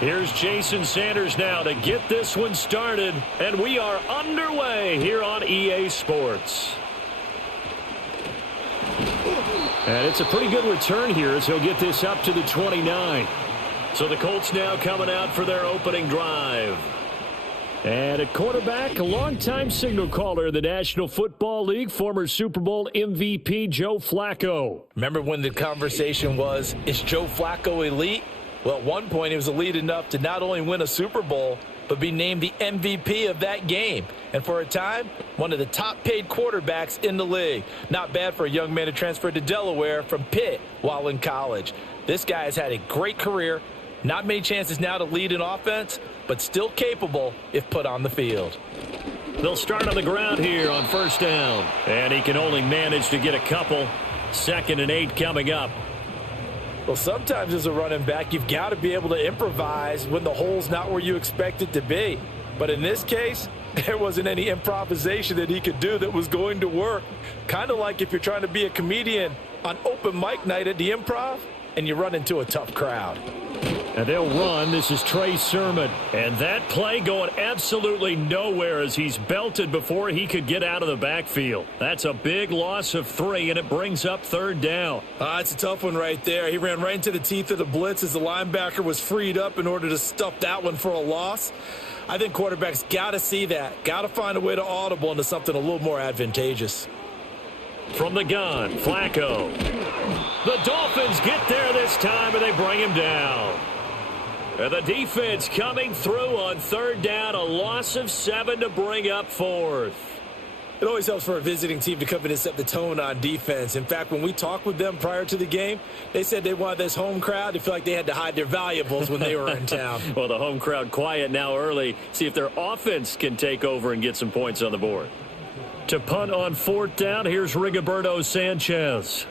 Here's Jason Sanders now to get this one started, and we are underway here on EA Sports. And it's a pretty good return here as he'll get this up to the 29. So the Colts now coming out for their opening drive. And at quarterback, a longtime signal caller in the National Football League, former Super Bowl MVP Joe Flacco. Remember when the conversation was, is Joe Flacco elite? Well, at one point he was elite enough to not only win a Super Bowl, but be named the MVP of that game. And for a time, one of the top-paid quarterbacks in the league. Not bad for a young man who transferred to Delaware from Pitt while in college. This guy has had a great career. Not many chances now to lead an offense, but still capable if put on the field. They'll start on the ground here on first down. And he can only manage to get a couple. 2nd and 8 coming up. Well, sometimes as a running back, you've got to be able to improvise when the hole's not where you expect it to be. But in this case, there wasn't any improvisation that he could do that was going to work. Kind of like if you're trying to be a comedian on open mic night at the Improv and you run into a tough crowd. And they'll run. This is Trey Sermon. And that play going absolutely nowhere as he's belted before he could get out of the backfield. That's a big loss of 3, and it brings up 3rd down. It's a tough one right there. He ran right into the teeth of the blitz as the linebacker was freed up in order to stuff that one for a loss. I think quarterbacks got to see that. Got to find a way to audible into something a little more advantageous. From the gun, Flacco. The Dolphins get there this time, and they bring him down. And the defense coming through on 3rd down, a loss of 7 to bring up 4th. It always helps for a visiting team to come in and set the tone on defense. In fact, when we talked with them prior to the game, they said they wanted this home crowd to feel like they had to hide their valuables when they were in town. Well, the home crowd quiet now early. See if their offense can take over and get some points on the board. To punt on 4th down, here's Rigoberto Sanchez.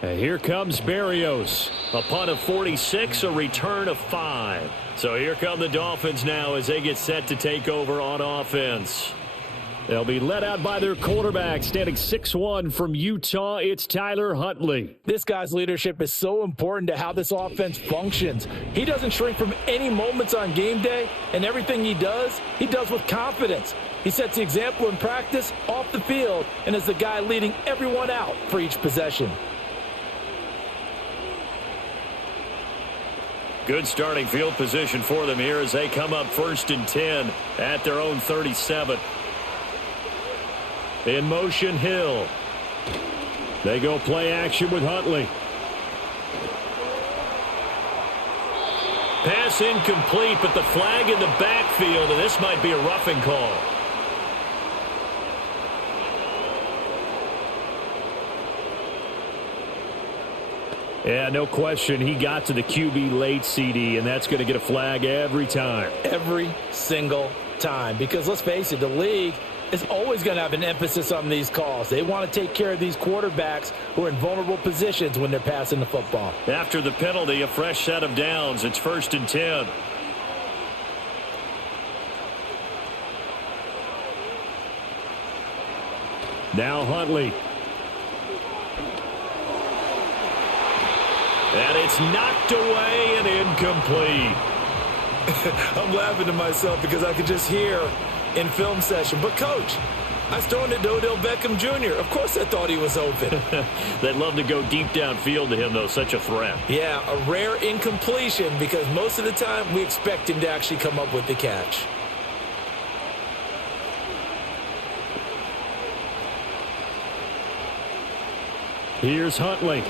And here comes Berrios. A punt of 46, a return of 5. So here come the Dolphins now as they get set to take over on offense. They'll be led out by their quarterback, standing 6'1" from Utah. It's Tyler Huntley. This guy's leadership is so important to how this offense functions. He doesn't shrink from any moments on game day, and everything he does with confidence. He sets the example in practice, off the field, and is the guy leading everyone out for each possession. Good starting field position for them here as they come up 1st and 10 at their own 37. In motion, Hill. They go play action with Huntley. Pass incomplete, but the flag in the backfield, and this might be a roughing call. Yeah, no question. He got to the QB late, CD, and that's going to get a flag every time. Every single time. Because let's face it, the league is always going to have an emphasis on these calls. They want to take care of these quarterbacks who are in vulnerable positions when they're passing the football. After the penalty, a fresh set of downs. It's 1st and 10. Now Huntley. And it's knocked away and incomplete. I'm laughing to myself because I could just hear in film session. But, Coach, I was throwing it to Odell Beckham Jr. Of course I thought he was open. They'd love to go deep downfield to him, though. Such a threat. Yeah, a rare incompletion because most of the time we expect him to actually come up with the catch. Here's Huntley.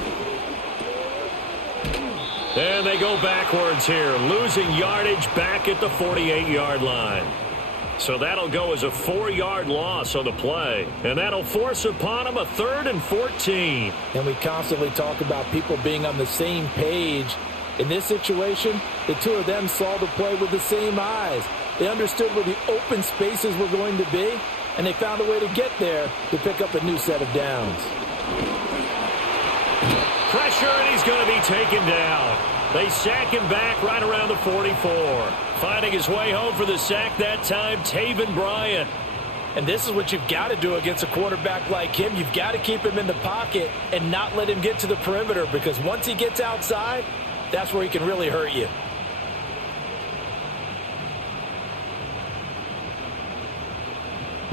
And they go backwards here, losing yardage back at the 48-yard line. So that'll go as a 4-yard loss on the play. And that'll force upon them a 3rd and 14. And we constantly talk about people being on the same page. In this situation, the two of them saw the play with the same eyes. They understood where the open spaces were going to be, and they found a way to get there to pick up a new set of downs. Pressure, and he's going to be taken down. They sack him back right around the 44. Finding his way home for the sack that time, Taven Bryant. And this is what you've got to do against a quarterback like him. You've got to keep him in the pocket and not let him get to the perimeter, because once he gets outside, that's where he can really hurt you.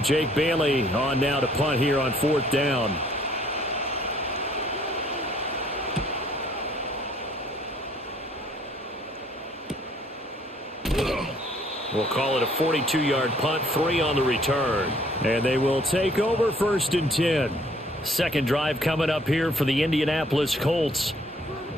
Jake Bailey on now to punt here on 4th down. We'll call it a 42-yard punt, 3 on the return. And they will take over 1st and 10. Second drive coming up here for the Indianapolis Colts.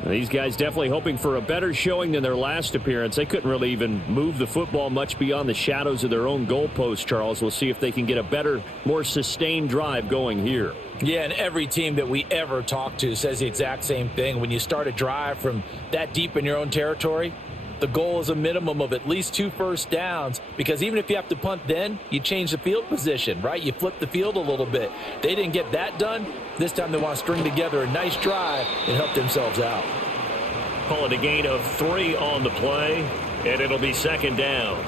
These guys definitely hoping for a better showing than their last appearance. They couldn't really even move the football much beyond the shadows of their own goalpost, Charles. We'll see if they can get a better, more sustained drive going here. Yeah, and every team that we ever talk to says the exact same thing. When you start a drive from that deep in your own territory, the goal is a minimum of at least 2 first downs, because even if you have to punt then, you change the field position, right? You flip the field a little bit. They didn't get that done. This time they want to string together a nice drive and help themselves out. Call it a gain of 3 on the play, and it'll be 2nd down.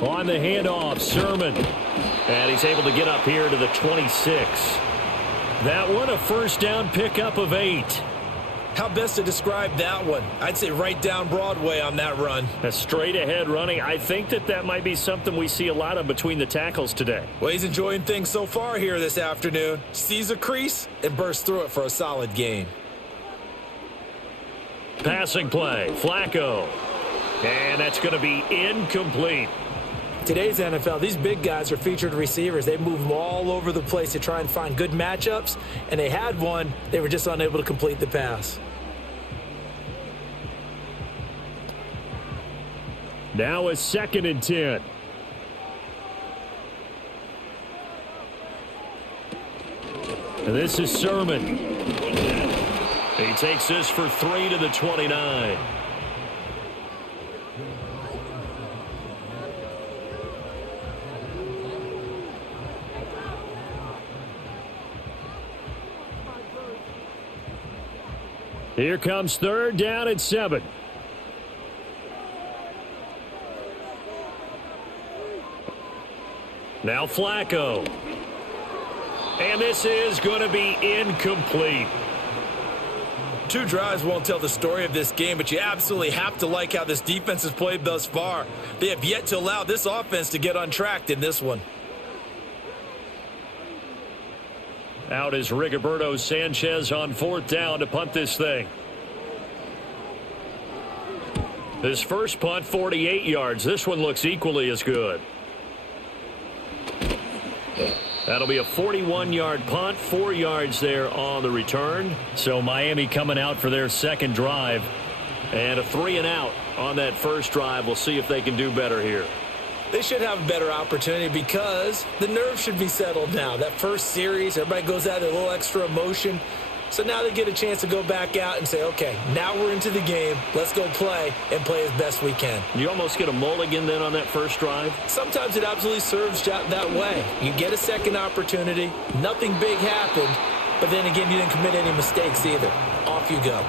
On the handoff, Sermon. And he's able to get up here to the 26. That one, a 1st down pickup of 8. How best to describe that one? I'd say right down Broadway on that run. A straight ahead running. I think that might be something we see a lot of between the tackles today. Well, he's enjoying things so far here this afternoon. Sees a crease and bursts through it for a solid gain. Passing play, Flacco. And that's going to be incomplete. Today's NFL, these big guys are featured receivers. They move them all over the place to try and find good matchups, and they had one. They were just unable to complete the pass. Now a 2nd and 10. And this is Sermon. He takes this for 3 to the 29. Here comes 3rd down and 7. Now Flacco. And this is going to be incomplete. 2 drives won't tell the story of this game, but you absolutely have to like how this defense has played thus far. They have yet to allow this offense to get untracked in this one. Out is Rigoberto Sanchez on 4th down to punt this thing. His first punt, 48 yards. This one looks equally as good. That'll be a 41-yard punt, 4 yards there on the return. So Miami coming out for their 2nd drive. And a 3-and-out on that first drive. We'll see if they can do better here. They should have a better opportunity because the nerves should be settled now. That first series, everybody goes out with a little extra emotion. So now they get a chance to go back out and say, okay, now we're into the game. Let's go play and play as best we can. You almost get a mulligan then on that first drive? Sometimes it absolutely serves that way. You get a second opportunity. Nothing big happened. But then again, you didn't commit any mistakes either. Off you go.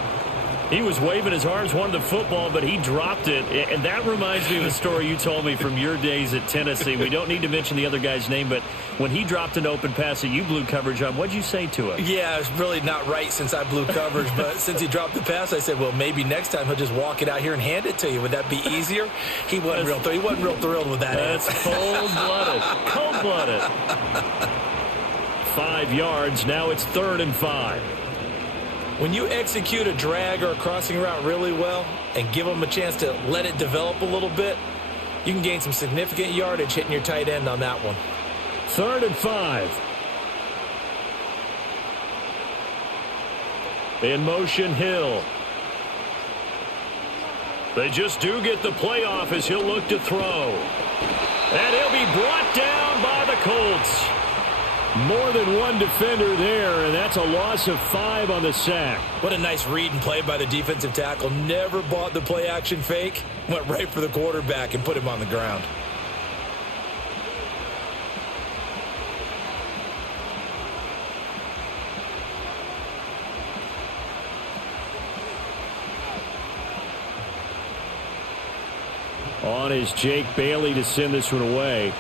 He was waving his arms, wanted the football, but he dropped it. And that reminds me of a story you told me from your days at Tennessee. We don't need to mention the other guy's name, but when he dropped an open pass that you blew coverage on, what'd you say to him? Yeah, it's really not right since I blew coverage, but since he dropped the pass, I said, well, maybe next time he'll just walk it out here and hand it to you. Would that be easier? He wasn't real thrilled with that. That's cold-blooded. Cold-blooded. 5 yards. Now it's 3rd and 5. When you execute a drag or a crossing route really well and give them a chance to let it develop a little bit, you can gain some significant yardage hitting your tight end on that one. 3rd and 5. In motion, Hill. They just do get the playoff as he'll look to throw. And he'll be brought down by the Colts. More than one defender there, and that's a loss of 5 on the sack. What a nice read and play by the defensive tackle. Never bought the play-action fake. Went right for the quarterback and put him on the ground. on is Jake Bailey to send this one away.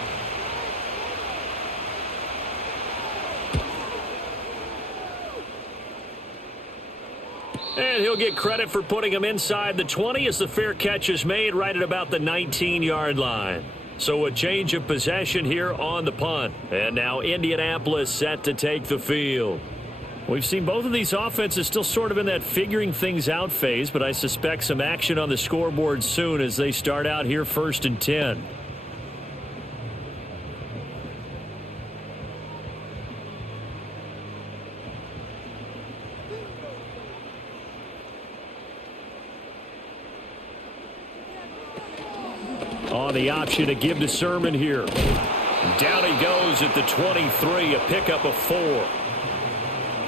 And he'll get credit for putting him inside the 20 as the fair catch is made right at about the 19-yard line. So a change of possession here on the punt. And now Indianapolis set to take the field. We've seen both of these offenses still sort of in that figuring things out phase, but I suspect some action on the scoreboard soon as they start out here 1st and 10. On the option to give to Sermon here. Down he goes at the 23, a pickup of 4.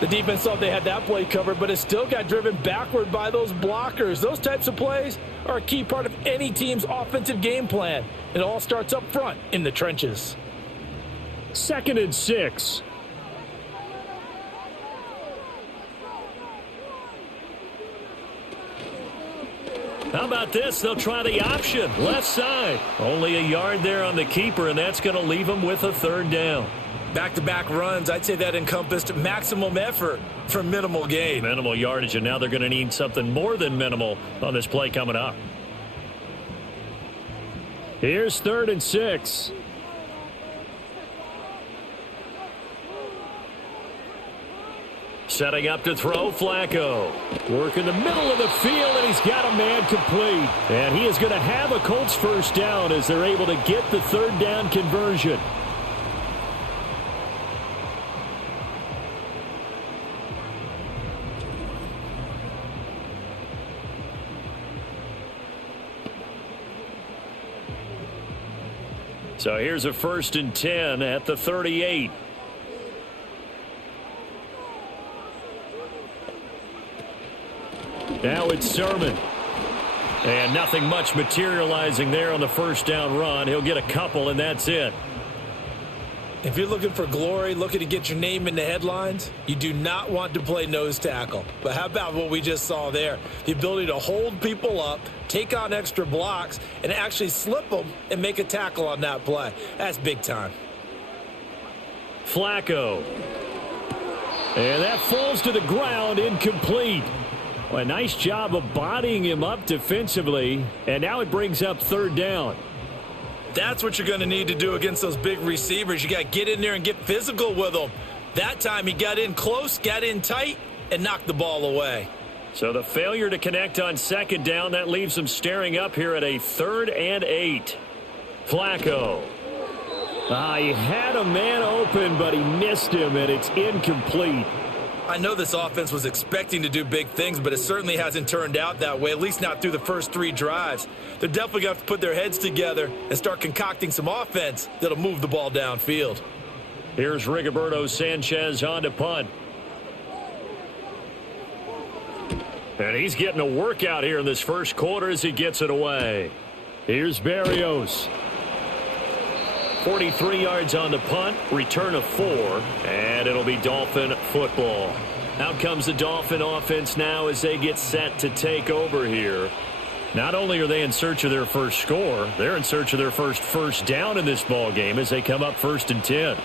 The defense thought they had that play covered, but it still got driven backward by those blockers. Those types of plays are a key part of any team's offensive game plan. It all starts up front in the trenches. 2nd and 6. How about this? They'll try the option. Left side. Only a yard there on the keeper, and that's going to leave them with a 3rd down. Back-to-back runs, I'd say that encompassed maximum effort for minimal gain. Minimal yardage, and now they're going to need something more than minimal on this play coming up. Here's 3rd and 6. Setting up to throw, Flacco. Work in the middle of the field, and he's got a man complete. And he is going to have a Colts 1st down as they're able to get the 3rd down conversion. So here's a 1st and 10 at the 38. Now it's Sermon. And nothing much materializing there on the 1st down run. He'll get a couple, and that's it. If you're looking for glory, looking to get your name in the headlines, you do not want to play nose tackle. But how about what we just saw there? The ability to hold people up, take on extra blocks, and actually slip them and make a tackle on that play. That's big time. Flacco. And that falls to the ground, incomplete. Well, a nice job of bodying him up defensively, and now it brings up 3rd down. That's what you're going to need to do against those big receivers. You got to get in there and get physical with them. That time he got in close, got in tight, and knocked the ball away. So the failure to connect on 2nd down, that leaves them staring up here at a 3rd and 8. Flacco. He had a man open, but he missed him, and it's incomplete. I know this offense was expecting to do big things, but it certainly hasn't turned out that way, at least not through the first 3 drives. They're definitely going to have to put their heads together and start concocting some offense that'll move the ball downfield. Here's Rigoberto Sanchez on to punt. And he's getting a workout here in this 1st quarter as he gets it away. Here's Berrios. 43 yards on the punt, return of 4, and it'll be Dolphin football. Out comes the Dolphin offense now as they get set to take over here. Not only are they in search of their first score, they're in search of their first down in this ball game as they come up 1st and 10.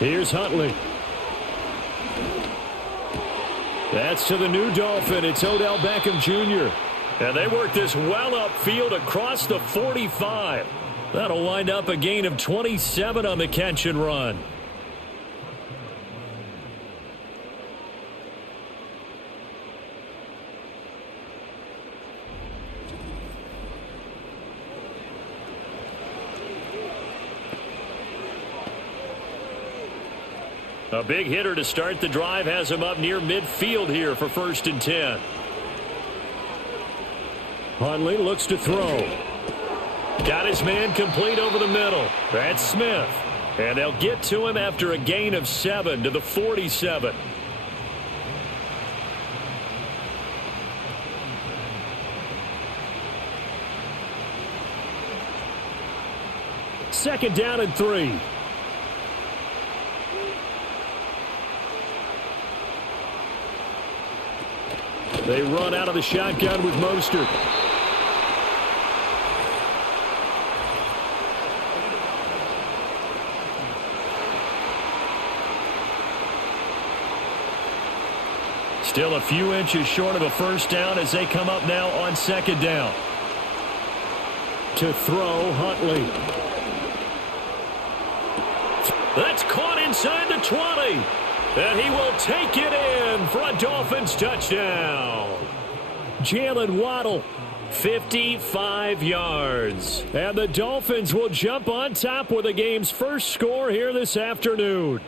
Here's Huntley. That's to the new Dolphin. It's Odell Beckham Jr. And they work this well upfield across the 45. That'll wind up a gain of 27 on the catch and run. A big hitter to start the drive has him up near midfield here for 1st and 10. Huntley looks to throw. Got his man complete over the middle. That's Smith. And they'll get to him after a gain of 7 to the 47. 2nd down and 3. They run out of the shotgun with Mostert. Still a few inches short of a first down as they come up now on 2nd down. To throw, Huntley. That's caught inside the 20. And he will take it in for a Dolphins touchdown. Jalen Waddle, 55 yards. And the Dolphins will jump on top with the game's first score here this afternoon.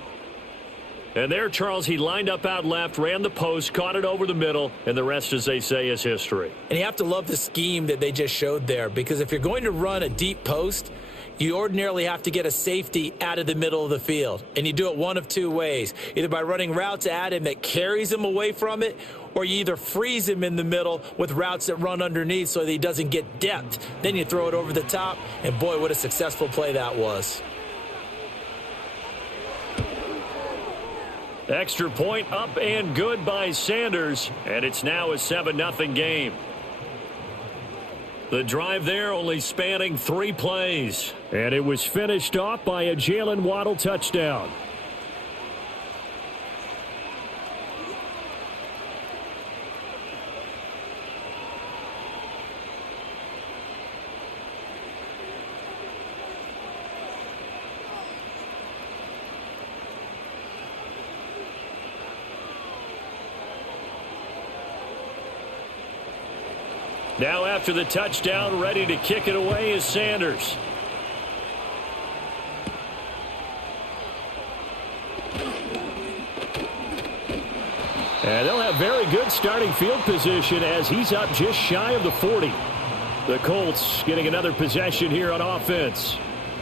And there, Charles, he lined up out left, ran the post, caught it over the middle, and the rest, as they say, is history. And you have to love the scheme that they just showed there, because if you're going to run a deep post, you ordinarily have to get a safety out of the middle of the field. And you do it one of two ways, either by running routes at him that carries him away from it, or you either freeze him in the middle with routes that run underneath so that he doesn't get depth. Then you throw it over the top, and boy, what a successful play that was. Extra point up and good by Sanders, and it's now a 7-0 game. The drive there only spanning 3 plays, and it was finished off by a Jalen Waddle touchdown. Now after the touchdown, ready to kick it away is Sanders. And they'll have very good starting field position as he's up just shy of the 40. The Colts getting another possession here on offense.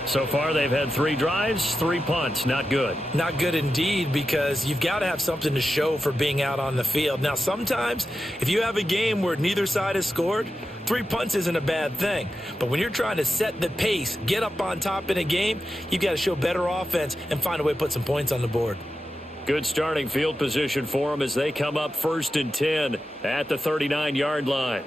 So far, they've had 3 drives, 3 punts. Not good. Not good indeed, because you've got to have something to show for being out on the field. Now, sometimes, if you have a game where neither side has scored, 3 punts isn't a bad thing. But when you're trying to set the pace, get up on top in a game, you've got to show better offense and find a way to put some points on the board. Good starting field position for them as they come up 1st and 10 at the 39-yard line.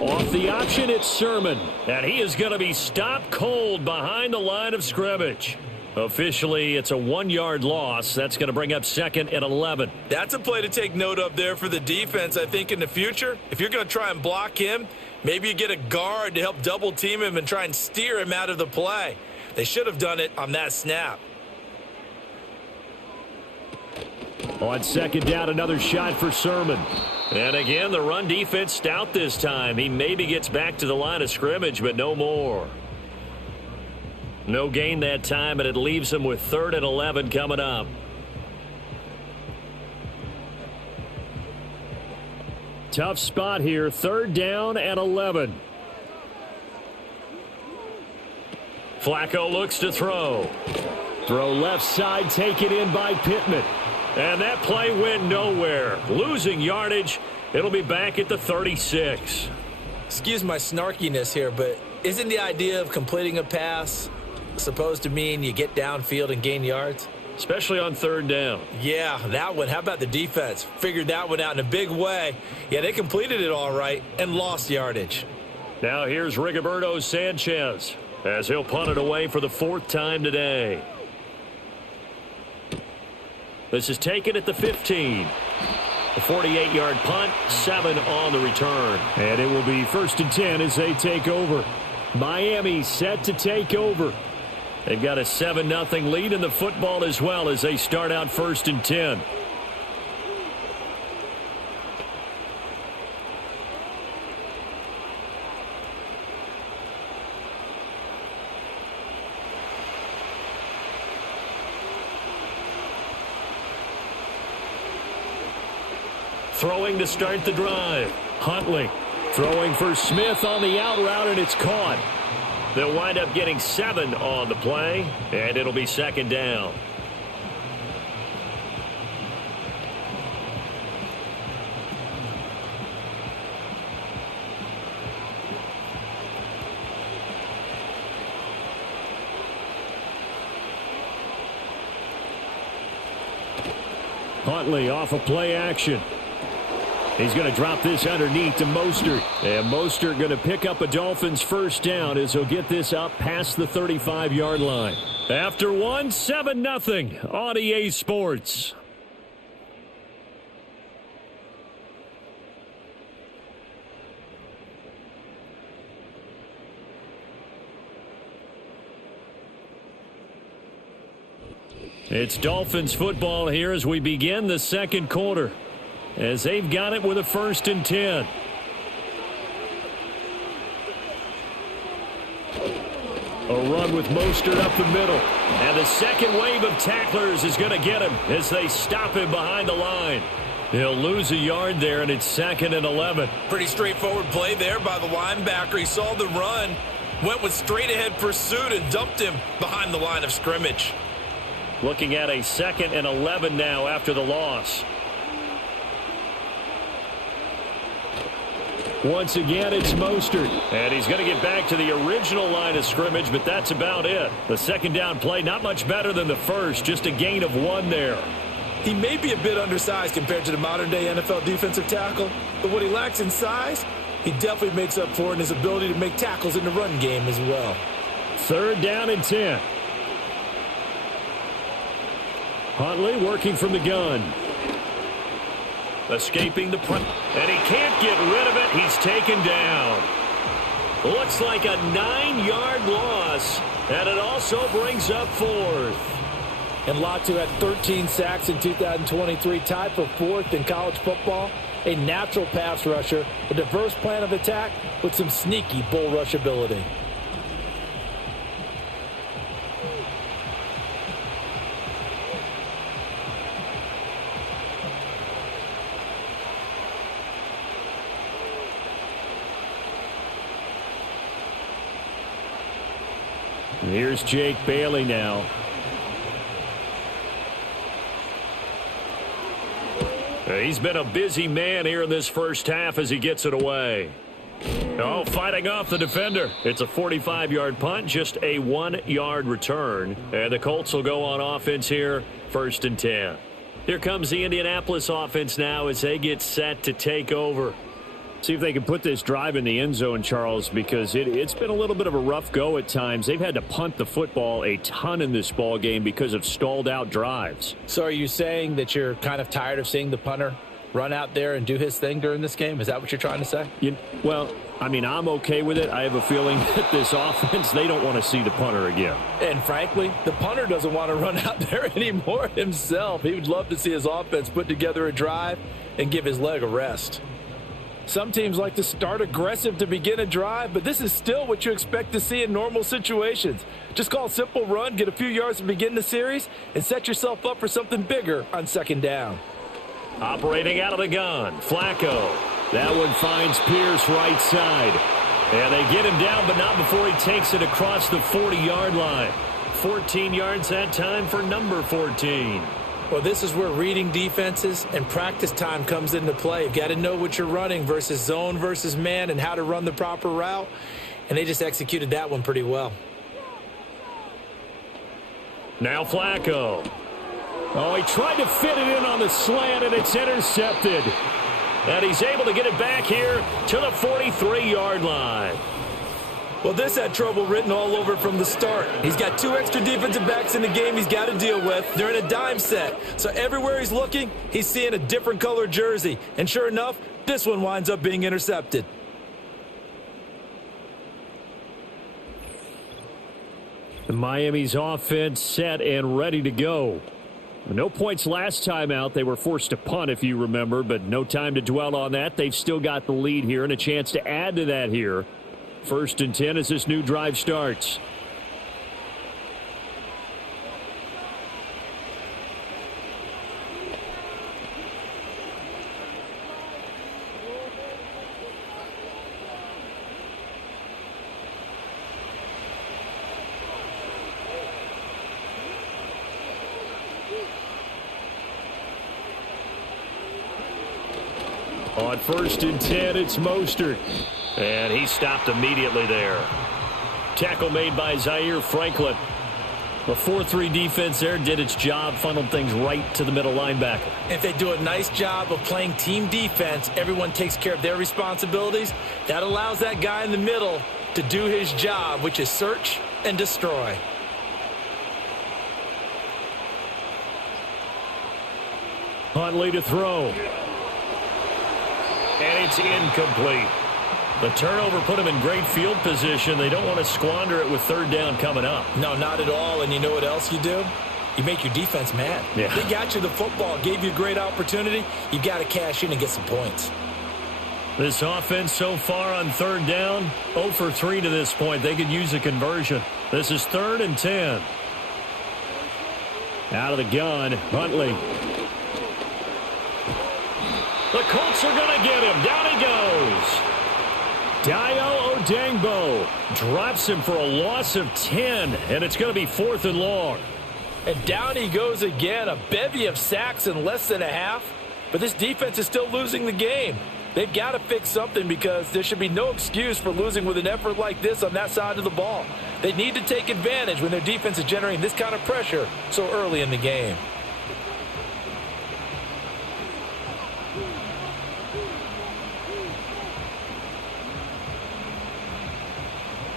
Off the option, it's Sermon. And he is going to be stopped cold behind the line of scrimmage. Officially, it's a 1-yard loss. That's going to bring up 2nd and 11. That's a play to take note of there for the defense, I think, in the future. If you're going to try and block him, maybe you get a guard to help double team him and try and steer him out of the play. They should have done it on that snap. On 2nd down, another shot for Sermon. And again, the run defense stout this time. He maybe gets back to the line of scrimmage, but no more. No gain that time, and it leaves him with 3rd and 11 coming up. Tough spot here, 3rd down and 11. Flacco looks to throw. Throw left side, taken in by Pittman. And that play went nowhere. Losing yardage. It'll be back at the 36. Excuse my snarkiness here, but isn't the idea of completing a pass supposed to mean you get downfield and gain yards? Especially on 3rd down. Yeah, that one. How about the defense? Figured that one out in a big way. Yeah, they completed it all right and lost yardage. Now here's Rigoberto Sanchez as he'll punt it away for the 4th time today. This is taken at the 15. A 48-yard punt, 7 on the return. And it will be 1st and 10 as they take over. Miami set to take over. They've got a 7-0 lead in the football as well as they start out 1st and 10. Throwing to start the drive. Huntley throwing for Smith on the out route, and it's caught. They'll wind up getting 7 on the play, and it'll be 2nd down. Huntley off of play action. He's going to drop this underneath to Mostert. And Mostert going to pick up a Dolphins first down as he'll get this up past the 35-yard line. After 7-0 on EA Sports. It's Dolphins football here as we begin the second quarter, as they've got it with a 1st and 10. A run with Mostert up the middle. And the second wave of tacklers is going to get him as they stop him behind the line. He'll lose a yard there, and it's 2nd and 11. Pretty straightforward play there by the linebacker. He saw the run, went with straight-ahead pursuit, and dumped him behind the line of scrimmage. Looking at a 2nd and 11 now after the loss. Once again, it's Mostert. And he's going to get back to the original line of scrimmage, but that's about it. The second down play, not much better than the first, just a gain of 1 there. He may be a bit undersized compared to the modern-day NFL defensive tackle, but what he lacks in size, he definitely makes up for in his ability to make tackles in the run game as well. 3rd down and 10. Huntley working from the gun. Escaping the punt. And he can't get rid of it. He's taken down. Looks like a 9-yard loss. And it also brings up 4th. And Latu had 13 sacks in 2023, tied for 4th in college football. A natural pass rusher, a diverse plan of attack with some sneaky bull rush ability. Here's Jake Bailey now. He's been a busy man here in this first half as he gets it away. Oh, fighting off the defender. It's a 45-yard punt, just a 1-yard return. And the Colts will go on offense here, 1st and 10. Here comes the Indianapolis offense now as they get set to take over. See if they can put this drive in the end zone, Charles, because it's been a little bit of a rough go at times. They've had to punt the football a ton in this ball game because of stalled out drives. So are you saying that you're kind of tired of seeing the punter run out there and do his thing during this game? Is that what you're trying to say? Well, I mean, I'm okay with it. I have a feeling that this offense, they don't want to see the punter again. And frankly, the punter doesn't want to run out there anymore himself. He would love to see his offense put together a drive and give his leg a rest. Some teams like to start aggressive to begin a drive, but this is still what you expect to see in normal situations. Just call a simple run, get a few yards to begin the series, and set yourself up for something bigger on 2nd down. Operating out of the gun, Flacco. That one finds Pierce right side. And they get him down, but not before he takes it across the 40-yard line. 14 yards that time for number 14. Well, this is where reading defenses and practice time comes into play. You've got to know what you're running versus zone versus man and how to run the proper route. And they just executed that one pretty well. Now Flacco. Oh, he tried to fit it in on the slant, and it's intercepted. And he's able to get it back here to the 43-yard line. Well, this had trouble written all over from the start. He's got 2 extra defensive backs in the game he's got to deal with. They're in a dime set. So everywhere he's looking, he's seeing a different color jersey. And sure enough, this one winds up being intercepted. Miami's offense set and ready to go. No points last time out. They were forced to punt, if you remember, but no time to dwell on that. They've still got the lead here and a chance to add to that here. 1st and 10 as this new drive starts. On 1st and 10, it's Mostert. And he stopped immediately there. Tackle made by Zaire Franklin. The 4-3 defense there did its job, funneled things right to the middle linebacker. If they do a nice job of playing team defense, everyone takes care of their responsibilities. That allows that guy in the middle to do his job, which is search and destroy. Huntley to throw. And it's incomplete. The turnover put them in great field position. They don't want to squander it with third down coming up. No, not at all. And you know what else you do? You make your defense mad. Yeah. They got you the football, gave you a great opportunity. You got to cash in and get some points. This offense so far on third down, 0 for 3 to this point. They could use a conversion. This is 3rd and 10. Out of the gun, Huntley. The Colts are going to get him. Down he goes. Dio Odangbo drops him for a loss of 10, and it's going to be 4th and long. And down he goes again, a bevy of sacks in less than a half. But this defense is still losing the game. They've got to fix something because there should be no excuse for losing with an effort like this on that side of the ball. They need to take advantage when their defense is generating this kind of pressure so early in the game.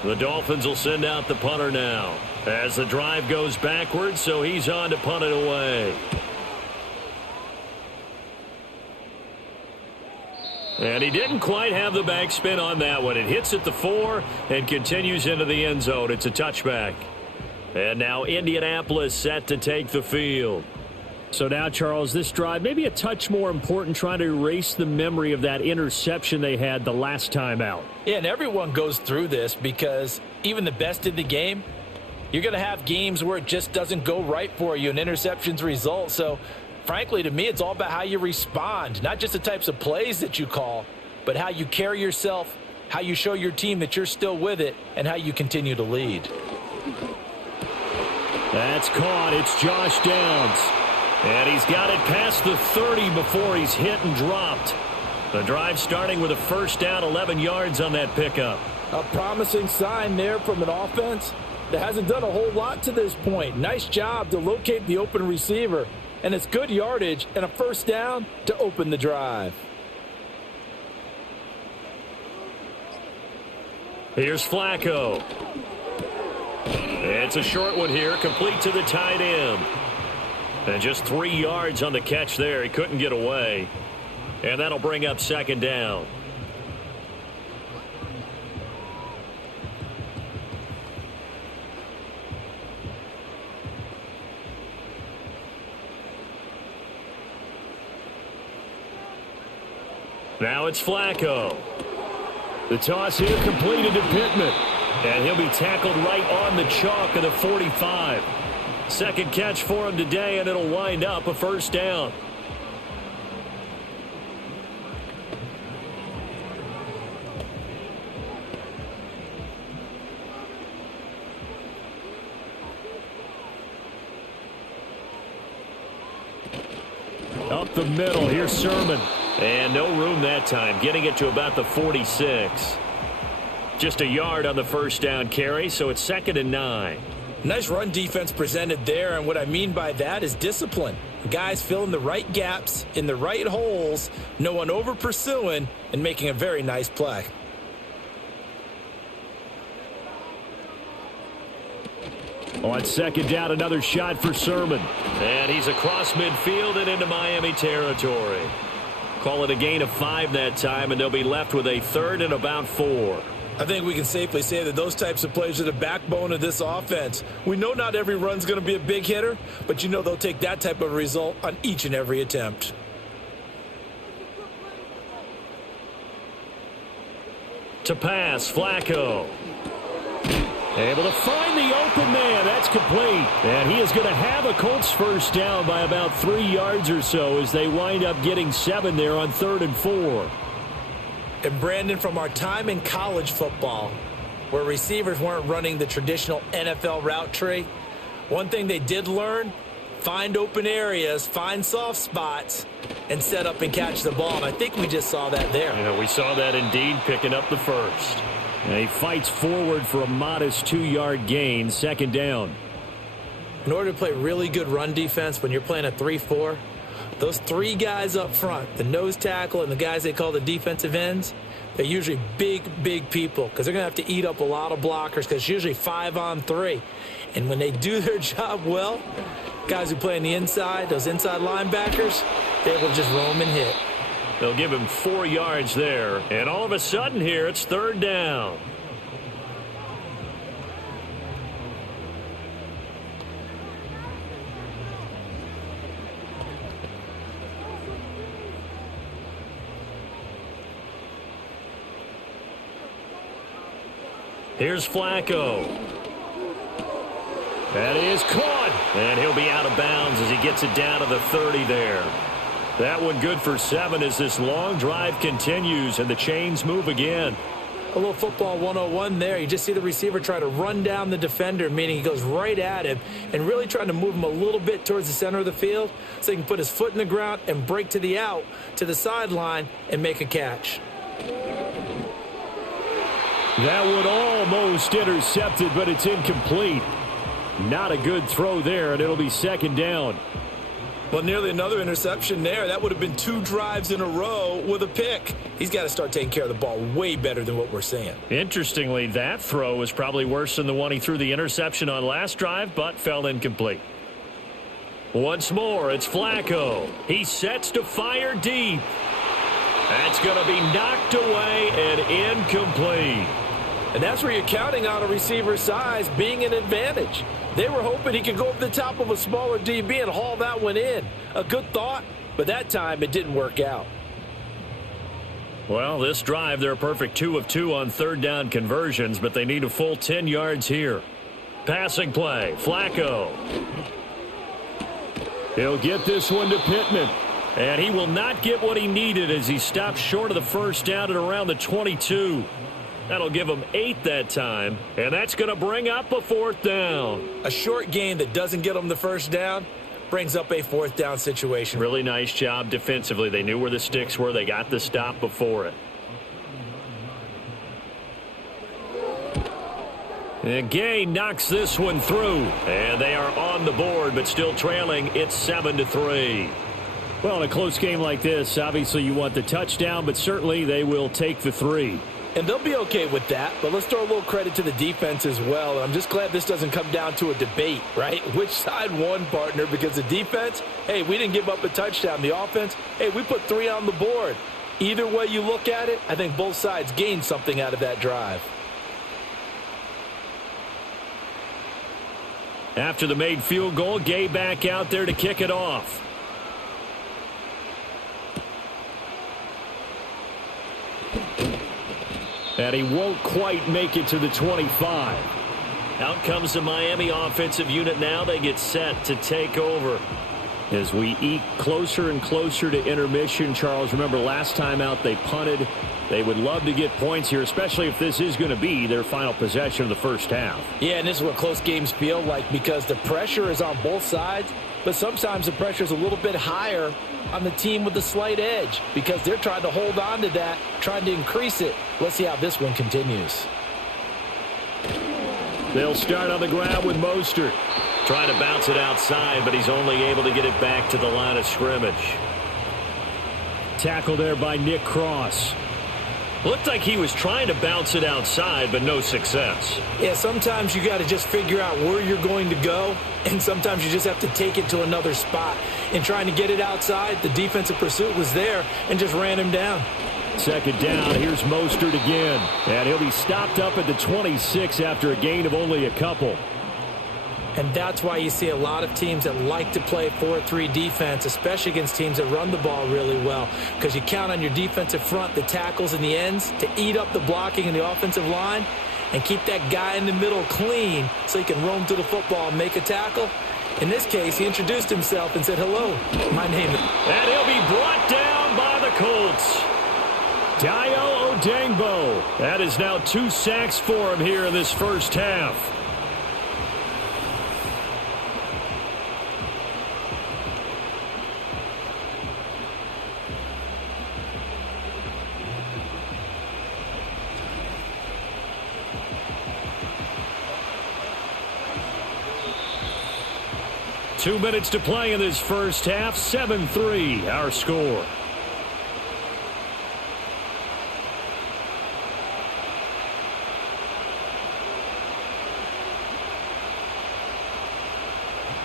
The Dolphins will send out the punter now as the drive goes backwards, so he's on to punt it away. And he didn't quite have the backspin on that one. It hits at the 4 and continues into the end zone. It's a touchback. And now Indianapolis set to take the field. So now, Charles, this drive maybe a touch more important, trying to erase the memory of that interception they had the last time out. Yeah, and everyone goes through this because even the best in the game, you're going to have games where it just doesn't go right for you and interceptions result. So, frankly, to me, it's all about how you respond, not just the types of plays that you call, but how you carry yourself, how you show your team that you're still with it, and how you continue to lead. That's caught. It's Josh Downs. And he's got it past the 30 before he's hit and dropped. The drive starting with a first down, 11 yards on that pickup. A promising sign there from an offense that hasn't done a whole lot to this point. Nice job to locate the open receiver. And it's good yardage and a first down to open the drive. Here's Flacco. It's a short one here, complete to the tight end. And just 3 yards on the catch there. He couldn't get away. And that'll bring up second down. Now it's Flacco. The toss here completed to Pittman. And he'll be tackled right on the chalk of the 45. Second catch for him today, and it'll wind up a first down. Up the middle, here's Sermon. And no room that time, getting it to about the 46. Just a yard on the first down carry, so it's 2nd and 9. Nice run defense presented there, and what I mean by that is discipline. Guys filling the right gaps in the right holes, no one over pursuing, and making a very nice play. On second down, another shot for Sermon. And he's across midfield and into Miami territory. Call it a gain of 5 that time, and they'll be left with a 3rd and about 4. I think we can safely say that those types of plays are the backbone of this offense. We know not every run's going to be a big hitter, but you know they'll take that type of result on each and every attempt. To pass, Flacco. Able to find the open man. That's complete. And he is going to have a Colts first down by about 3 yards or so as they wind up getting 7 there on 3rd and 4. And Brandon, from our time in college football, where receivers weren't running the traditional NFL route tree, one thing they did learn, find open areas, find soft spots, and set up and catch the ball. And I think we just saw that there. Yeah, we saw that indeed, picking up the first. And he fights forward for a modest 2-yard gain, second down. in order to play really good run defense when you're playing a 3-4, those three guys up front, the nose tackle and the guys they call the defensive ends, they're usually big people because they're going to have to eat up a lot of blockers because it's usually 5-on-3. And when they do their job well, guys who play on the inside, those inside linebackers, they will just roam and hit. They'll give him 4 yards there. And all of a sudden here, it's 3rd down. Here's Flacco. That is caught. And he'll be out of bounds as he gets it down to the 30 there. That one good for 7 as this long drive continues and the chains move again. A little football 101 there. You just see the receiver try to run down the defender, meaning he goes right at him and really trying to move him a little bit towards the center of the field so he can put his foot in the ground and break to the out, to the sideline, and make a catch. That one almost intercepted, but it's incomplete. Not a good throw there, and it'll be 2nd down. Well, nearly another interception there. That would have been 2 drives in a row with a pick. He's got to start taking care of the ball way better than what we're seeing. Interestingly, that throw was probably worse than the one he threw the interception on last drive, but fell incomplete. Once more, it's Flacco. He sets to fire deep. That's going to be knocked away and incomplete. And that's where you're counting on a receiver's size being an advantage. They were hoping he could go over the top of a smaller DB and haul that one in. A good thought, but that time it didn't work out. Well, this drive, they're a perfect 2 of 2 on 3rd down conversions, but they need a full 10 yards here. Passing play, Flacco. He'll get this one to Pittman. And he will not get what he needed as he stops short of the 1st down at around the 22. That'll give him 8 that time, and that's going to bring up a 4th down. A short gain that doesn't get them the 1st down brings up a 4th down situation. Really nice job defensively. They knew where the sticks were. They got the stop before it. And Gay knocks this one through, and they are on the board, but still trailing. It's 7-3. Well, in a close game like this, obviously you want the touchdown, but certainly they will take the 3. And they'll be okay with that, but let's throw a little credit to the defense as well. And I'm just glad this doesn't come down to a debate, right? Which side won, partner? Because the defense, hey, we didn't give up a touchdown. The offense, hey, we put 3 on the board. Either way you look at it, I think both sides gained something out of that drive. After the made field goal, Gay back out there to kick it off. And he won't quite make it to the 25. Out comes the Miami offensive unit now. They get set to take over. As we eke closer and closer to intermission, Charles, remember last time out they punted. They would love to get points here, especially if this is going to be their final possession of the 1st half. Yeah, and this is what close games feel like because the pressure is on both sides, but sometimes the pressure is a little bit higher on the team with the slight edge because they're trying to hold on to that, trying to increase it. Let's see how this one continues. They'll start on the ground with Mostert. Trying to bounce it outside, but he's only able to get it back to the line of scrimmage. Tackle there by Nick Cross. Looked like he was trying to bounce it outside, but no success. Yeah, sometimes you got to just figure out where you're going to go, and sometimes you just have to take it to another spot. In trying to get it outside, the defensive pursuit was there and just ran him down. 2nd down, here's Mostert again. And he'll be stopped up at the 26 after a gain of only a couple. And that's why you see a lot of teams that like to play 4-3 defense, especially against teams that run the ball really well, because you count on your defensive front, the tackles and the ends, to eat up the blocking in the offensive line and keep that guy in the middle clean so he can roam to the football and make a tackle. In this case, he introduced himself and said, "Hello, my name is..." And he'll be brought down by the Colts. Dayo Odengbo. That is now 2 sacks for him here in this 1st half. 2 minutes to play in this first half. 7-3 our score.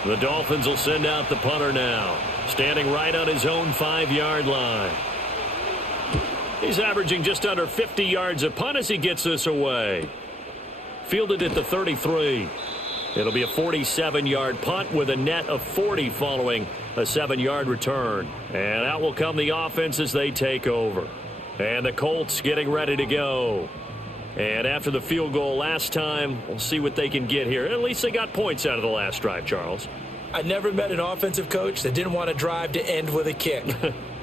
The Dolphins will send out the punter now, standing right on his own 5-yard line. He's averaging just under 50 yards a punt as he gets this away. Fielded at the 33. It'll be a 47-yard punt with a net of 40 following a 7-yard return. And out will come the offense as they take over. And the Colts getting ready to go. And after the field goal last time, we'll see what they can get here. At least they got points out of the last drive, Charles. I never met an offensive coach that didn't want to drive to end with a kick.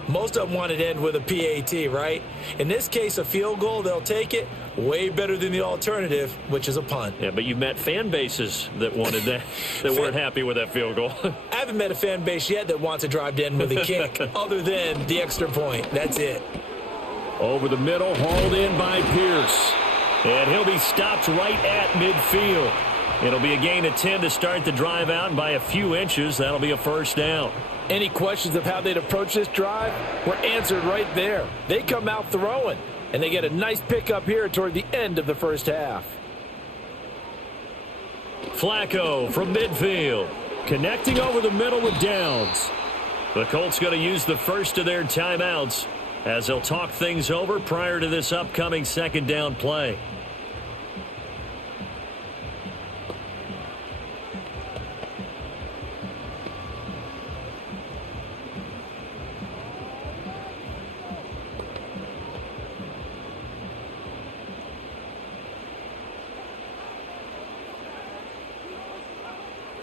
Most of them wanted to end with a PAT, right? In this case, a field goal, they'll take it. Way better than the alternative, which is a punt. Yeah, but you've met fan bases that wanted that, that weren't happy with that field goal. I haven't met a fan base yet that wants to drive to end with a kick, other than the extra point. That's it. Over the middle, hauled in by Pierce. And he'll be stopped right at midfield. It'll be a gain of 10 to start the drive out, and by a few inches, that'll be a first down. Any questions of how they'd approach this drive were answered right there. They come out throwing, and they get a nice pickup here toward the end of the first half. Flacco from midfield, connecting over the middle with Downs. The Colts going to use the first of their timeouts as they'll talk things over prior to this upcoming second down play.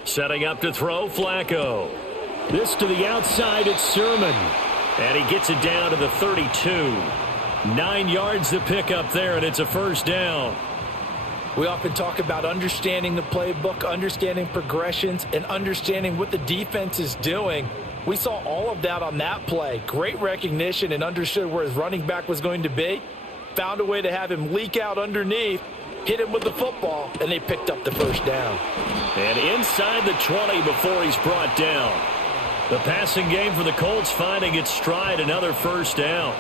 Setting up to throw, Flacco. This to the outside, it's Sermon. And he gets it down to the 32. 9 yards to pick up there, and it's a first down. We often talk about understanding the playbook, understanding progressions, and understanding what the defense is doing. We saw all of that on that play. Great recognition and understood where his running back was going to be. Found a way to have him leak out underneath, hit him with the football, and they picked up the first down. And inside the 20 before he's brought down. The passing game for the Colts finding its stride, another first down.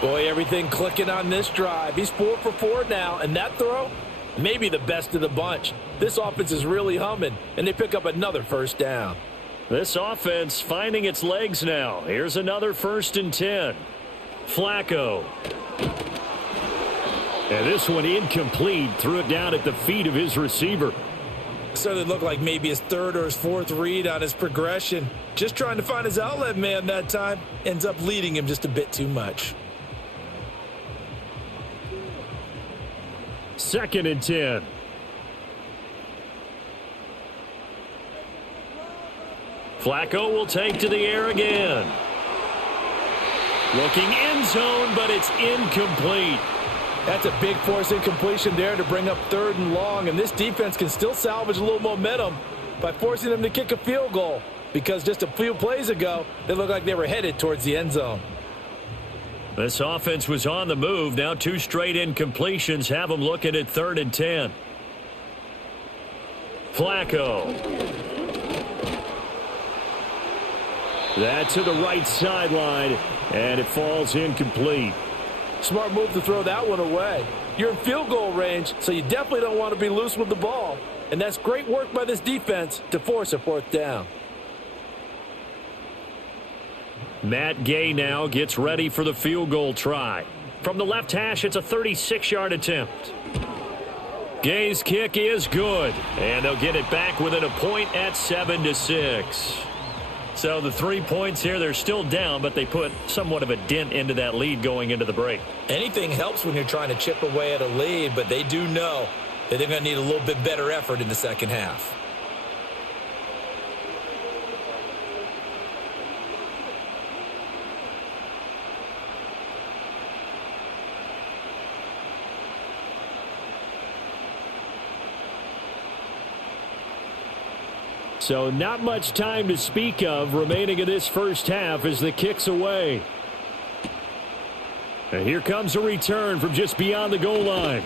Boy, everything clicking on this drive. He's 4 for 4 now, and that throw, maybe the best of the bunch. This offense is really humming, and they pick up another first down. This offense finding its legs now. Here's another 1st and 10. Flacco. And this one incomplete. Threw it down at the feet of his receiver. So it looked like maybe his 3rd or his 4th read on his progression. Just trying to find his outlet man that time. Ends up leading him just a bit too much. 2nd and 10. Flacco will take to the air again. Looking end zone, but it's incomplete. That's a big force incompletion there to bring up 3rd and long, and this defense can still salvage a little momentum by forcing them to kick a field goal, because just a few plays ago, they looked like they were headed towards the end zone. This offense was on the move. Now 2 straight incompletions have them looking at 3rd and 10. Flacco. That to the right sideline, and it falls incomplete. Smart move to throw that one away. You're in field goal range, so you definitely don't want to be loose with the ball. And that's great work by this defense to force a 4th down. Matt Gay now gets ready for the field goal try. From the left hash, it's a 36-yard attempt. Gay's kick is good, and they'll get it back within a point at 7-6. So the 3 points here, they're still down, but they put somewhat of a dent into that lead going into the break. Anything helps when you're trying to chip away at a lead, but they do know that they're going to need a little bit better effort in the second half. So not much time to speak of remaining in this first half as the kick's away. And here comes a return from just beyond the goal line.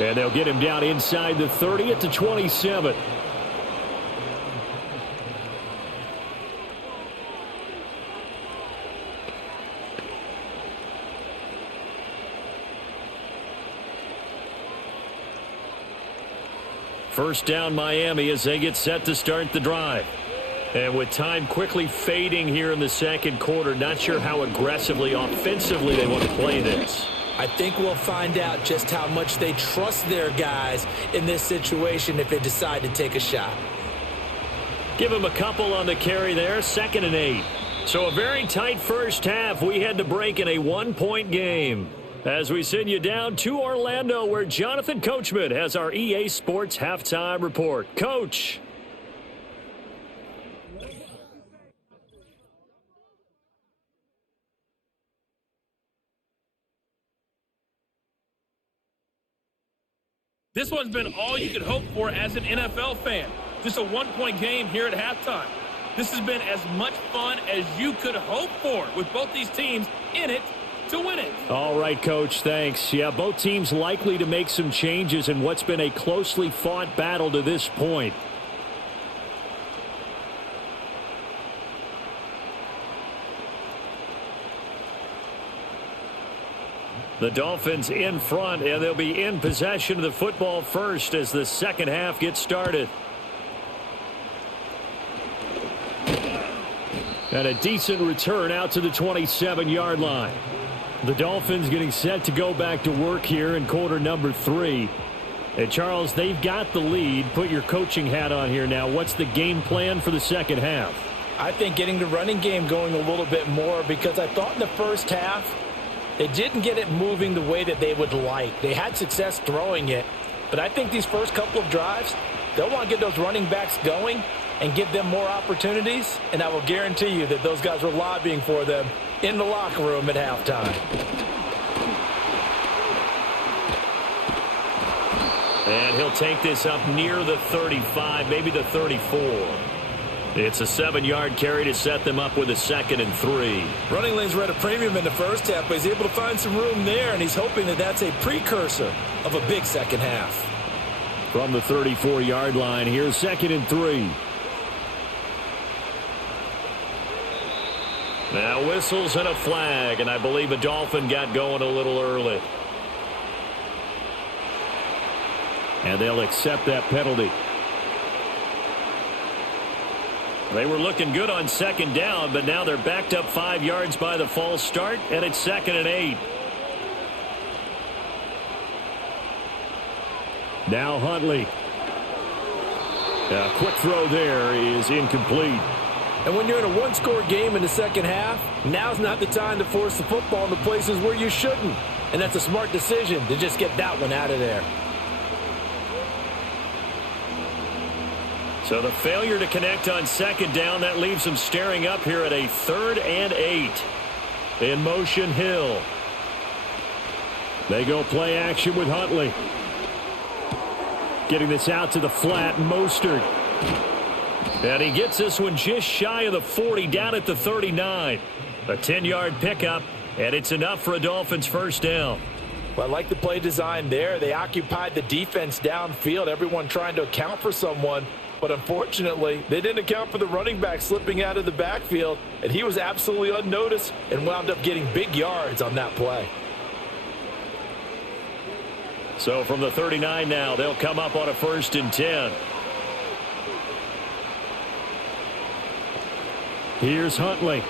And they'll get him down inside the 30 at the 27. First down Miami as they get set to start the drive. And with time quickly fading here in the second quarter, not sure how aggressively, offensively they want to play this. I think we'll find out just how much they trust their guys in this situation if they decide to take a shot. Give them a couple on the carry there, 2nd and 8. So a very tight first half. We had to break in a one-point game. As we send you down to Orlando, where Jonathan Coachman has our EA Sports Halftime Report. Coach. This one's been all you could hope for as an NFL fan. Just a one-point game here at halftime. This has been as much fun as you could hope for with both these teams in it to win it. All right, Coach, thanks. Yeah, both teams likely to make some changes in what's been a closely fought battle to this point. The Dolphins in front, and they'll be in possession of the football first as the second half gets started. And a decent return out to the 27-yard line. The Dolphins getting set to go back to work here in quarter number 3. And Charles, they've got the lead. Put your coaching hat on here now. What's the game plan for the second half? I think getting the running game going a little bit more, because I thought in the first half they didn't get it moving the way that they would like. They had success throwing it, but I think these first couple of drives, they'll want to get those running backs going and give them more opportunities, and I will guarantee you that those guys were lobbying for them in the locker room at halftime. And he'll take this up near the 35, maybe the 34. It's a 7-yard carry to set them up with a 2nd and 3. Running lanes were at a premium in the first half, but he's able to find some room there, and he's hoping that that's a precursor of a big second half. From the 34-yard line, here's 2nd and 3. Now whistles and a flag, and I believe a Dolphin got going a little early. And they'll accept that penalty. They were looking good on second down, but now they're backed up 5 yards by the false start, and it's 2nd and 8. Now Huntley. A quick throw there is incomplete. And when you're in a one-score game in the second half, now's not the time to force the football in the places where you shouldn't. And that's a smart decision to just get that one out of there. So the failure to connect on second down, that leaves them staring up here at a 3rd and 8. In motion, Hill. They go play action with Huntley. Getting this out to the flat, Mostert. And he gets this one just shy of the 40, down at the 39. A 10-yard pickup, and it's enough for a Dolphins first down. Well, I like the play design there. They occupied the defense downfield, everyone trying to account for someone. But unfortunately, they didn't account for the running back slipping out of the backfield, and he was absolutely unnoticed and wound up getting big yards on that play. So from the 39 now, they'll come up on a 1st and 10. Here's Huntley.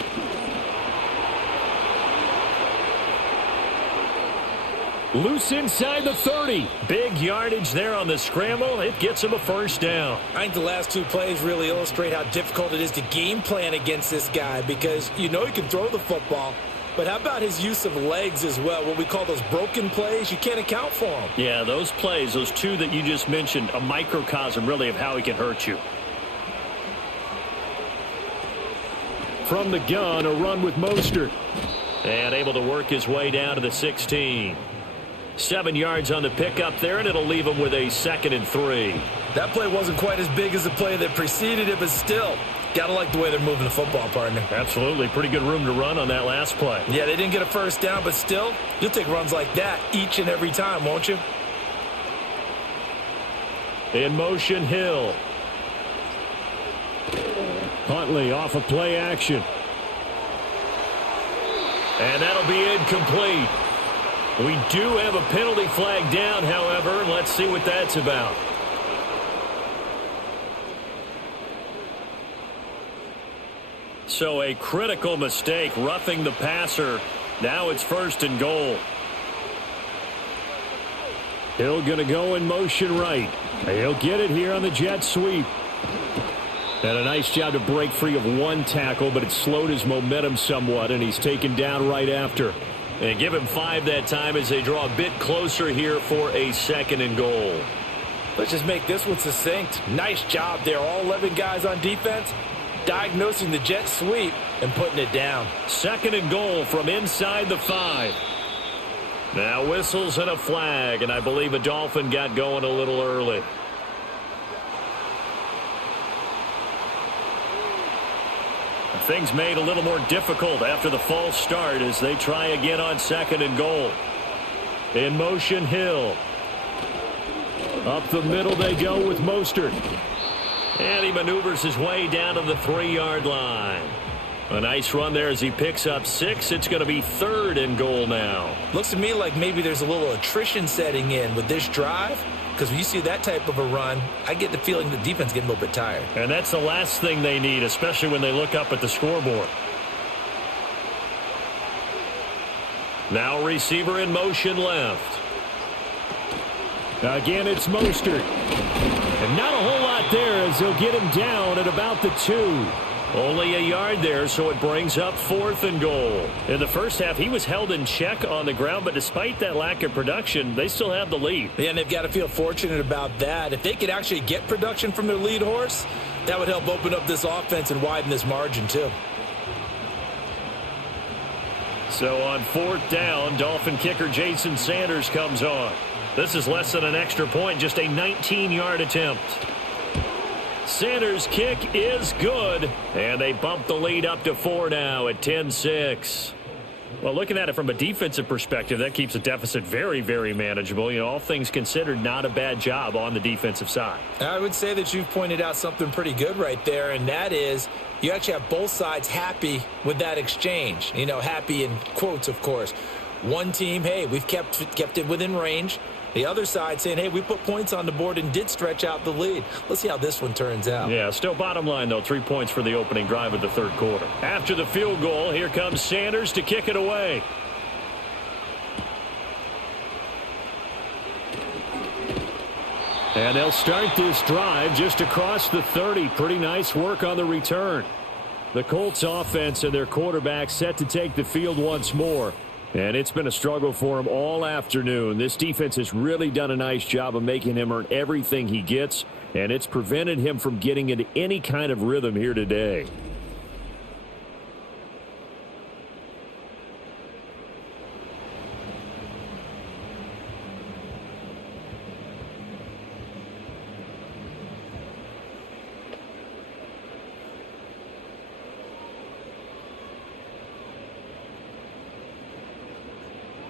Loose inside the 30. Big yardage there on the scramble. It gets him a first down. I think the last two plays really illustrate how difficult it is to game plan against this guy, because you know he can throw the football, but how about his use of legs as well? What we call those broken plays, you can't account for them. Yeah, those plays, those two that you just mentioned, a microcosm really of how he can hurt you. From the gun, a run with Mostert. And able to work his way down to the 16. 7 yards on the pickup there, and it'll leave him with a 2nd and 3. That play wasn't quite as big as the play that preceded it, but still, gotta like the way they're moving the football, partner. Absolutely. Pretty good room to run on that last play. Yeah, they didn't get a first down, but still, you'll take runs like that each and every time, won't you? In motion, Hill. Huntley off of play action. And that'll be incomplete. We do have a penalty flag down, however. Let's see what that's about. So a critical mistake, roughing the passer. Now it's 1st and goal. Hill going to go in motion right. He'll get it here on the jet sweep. And a nice job to break free of one tackle, but it slowed his momentum somewhat, and he's taken down right after. And give him 5 that time as they draw a bit closer here for a 2nd and goal. Let's just make this one succinct. Nice job there. All 11 guys on defense diagnosing the jet sweep and putting it down. 2nd and goal from inside the 5. Now whistles and a flag, and I believe a Dolphin got going a little early. Things made a little more difficult after the false start as they try again on 2nd and goal. In motion, Hill. Up the middle they go with Mostert. And he maneuvers his way down to the 3-yard line. A nice run there as he picks up 6. It's going to be 3rd and goal now. Looks to me like maybe there's a little attrition setting in with this drive. Because when you see that type of a run, I get the feeling the defense getting a little bit tired. And that's the last thing they need, especially when they look up at the scoreboard. Now receiver in motion left. Again, it's Mostert. And not a whole lot there as he'll get him down at about the 2. Only a yard there, so it brings up 4th and goal. In the first half, he was held in check on the ground, but despite that lack of production, they still have the lead. Yeah, and they've got to feel fortunate about that. If they could actually get production from their lead horse, that would help open up this offense and widen this margin too. So on 4th down, Dolphin kicker Jason Sanders comes on. This is less than an extra point, just a 19-yard attempt. Sanders' kick is good, and they bump the lead up to 4 now at 10-6. Well, looking at it from a defensive perspective, that keeps the deficit very, very manageable. You know, all things considered, not a bad job on the defensive side. I would say that you've pointed out something pretty good right there, and that is you actually have both sides happy with that exchange. You know, happy in quotes, of course. One team, hey, we've kept it within range. The other side saying, hey, we put points on the board and did stretch out the lead. Let's see how this one turns out. Yeah, still bottom line, though, 3 points for the opening drive of the 3rd quarter. After the field goal, here comes Sanders to kick it away. And they'll start this drive just across the 30. Pretty nice work on the return. The Colts offense and their quarterback set to take the field once more. And it's been a struggle for him all afternoon. This defense has really done a nice job of making him earn everything he gets, and it's prevented him from getting into any kind of rhythm here today.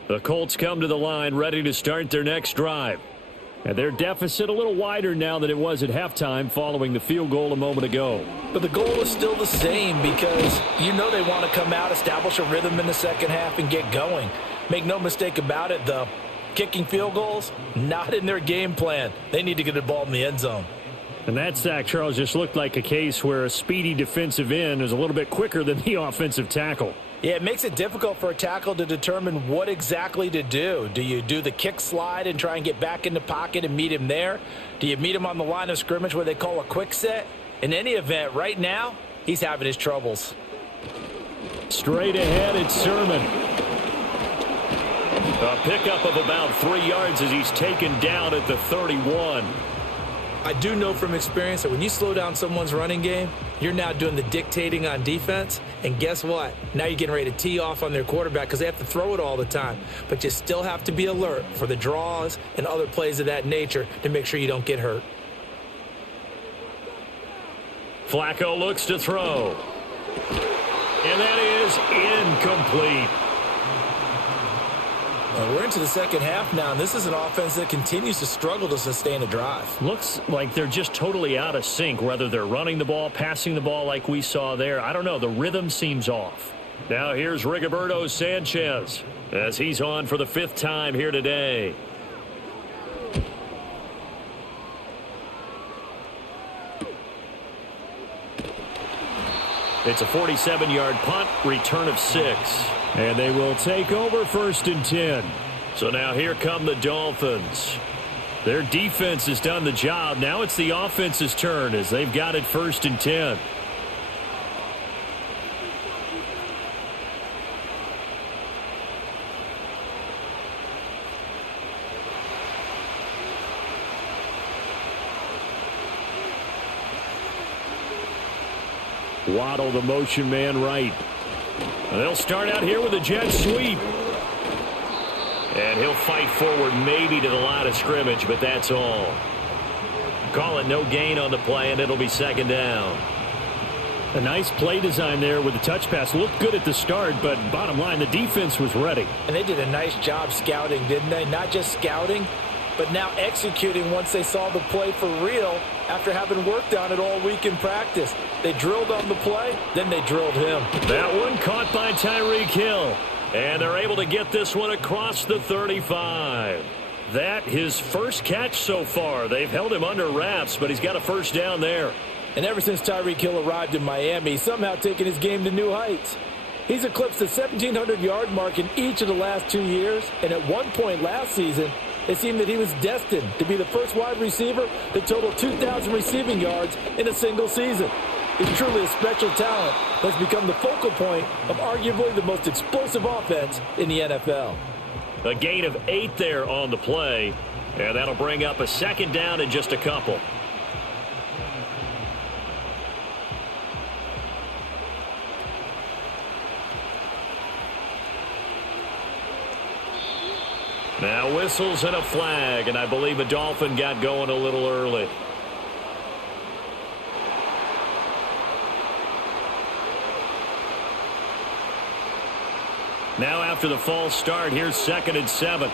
The Colts come to the line ready to start their next drive. And their deficit a little wider now than it was at halftime following the field goal a moment ago. But the goal is still the same because you know they want to come out, establish a rhythm in the second half, and get going. Make no mistake about it, though. Kicking field goals, not in their game plan. They need to get the ball in the end zone. And that sack, Charles, just looked like a case where a speedy defensive end is a little bit quicker than the offensive tackle. Yeah, it makes it difficult for a tackle to determine what exactly to do. Do you do the kick slide and try and get back in the pocket and meet him there? Do you meet him on the line of scrimmage where they call a quick set? In any event, right now, he's having his troubles. Straight ahead, it's Sermon. A pickup of about 3 yards as he's taken down at the 31. I do know from experience that when you slow down someone's running game, you're now doing the dictating on defense. And guess what? Now you're getting ready to tee off on their quarterback because they have to throw it all the time. But you still have to be alert for the draws and other plays of that nature to make sure you don't get hurt. Flacco looks to throw. And that is incomplete. We're into the second half now, and this is an offense that continues to struggle to sustain a drive. Looks like they're just totally out of sync, whether they're running the ball, passing the ball like we saw there. I don't know. The rhythm seems off. Now here's Rigoberto Sanchez as he's on for the 5th time here today. It's a 47-yard punt, return of 6. And they will take over 1st and 10. So now here come the Dolphins. Their defense has done the job. Now it's the offense's turn as they've got it 1st and 10. Waddle, the motion man, right. And they'll start out here with a jet sweep. And he'll fight forward maybe to the line of scrimmage, but that's all. Call it no gain on the play, and it'll be 2nd down. A nice play design there with the touch pass. Looked good at the start, but bottom line, the defense was ready. And they did a nice job scouting, didn't they? Not just scouting, but now executing once they saw the play for real after having worked on it all week in practice. They drilled on the play, then they drilled him. That one caught by Tyreek Hill. And they're able to get this one across the 35. That his first catch so far. They've held him under wraps, but he's got a 1st down there. And ever since Tyreek Hill arrived in Miami, he's somehow taken his game to new heights. He's eclipsed the 1,700-yard mark in each of the last 2 years, and at one point last season, it seemed that he was destined to be the first wide receiver to total 2,000 receiving yards in a single season. He's truly a special talent that's become the focal point of arguably the most explosive offense in the NFL. A gain of 8 there on the play, and that'll bring up a 2nd down in just a couple. Now whistles and a flag, and I believe a Dolphin got going a little early. Now after the false start, here's 2nd and 7.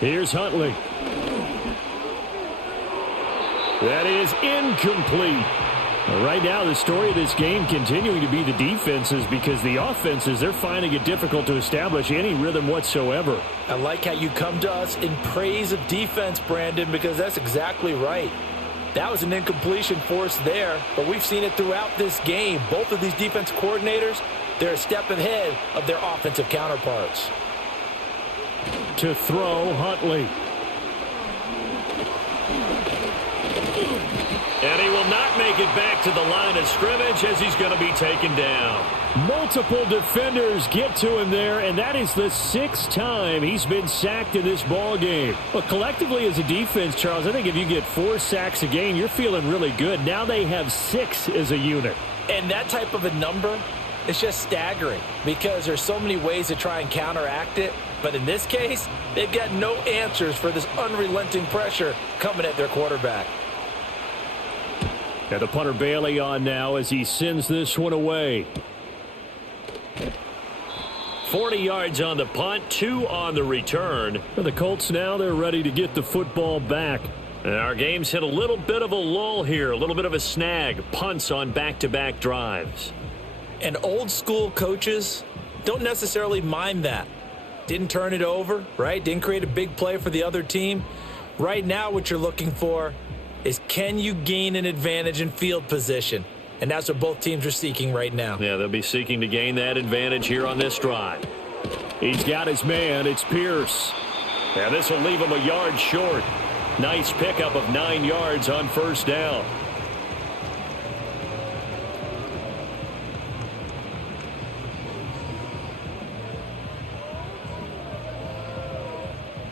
Here's Huntley. That is incomplete. Right now, the story of this game continuing to be the defenses, because the offenses, they're finding it difficult to establish any rhythm whatsoever. I like how you come to us in praise of defense, Brandon, because that's exactly right. That was an incompletion forced there, but we've seen it throughout this game. Both of these defense coordinators, they're a step ahead of their offensive counterparts. To throw, Huntley. And he will not make it back to the line of scrimmage as he's going to be taken down. Multiple defenders get to him there, and that is the 6th time he's been sacked in this ball game. But collectively as a defense, Charles, I think if you get 4 sacks a game, you're feeling really good. Now they have 6 as a unit. And that type of a number is just staggering because there's so many ways to try and counteract it. But in this case, they've got no answers for this unrelenting pressure coming at their quarterback. Got the punter Bailey on now as he sends this one away. 40 yards on the punt, 2 on the return. For the Colts now, they're ready to get the football back. And our game's hit a little bit of a lull here, a little bit of a snag. Punts on back-to-back drives. And old school coaches don't necessarily mind that. Didn't turn it over, right? Didn't create a big play for the other team. Right now what you're looking for is, can you gain an advantage in field position? And that's what both teams are seeking right now. Yeah, they'll be seeking to gain that advantage here on this drive. He's got his man. It's Pierce. And this will leave him a yard short. Nice pickup of 9 yards on 1st down.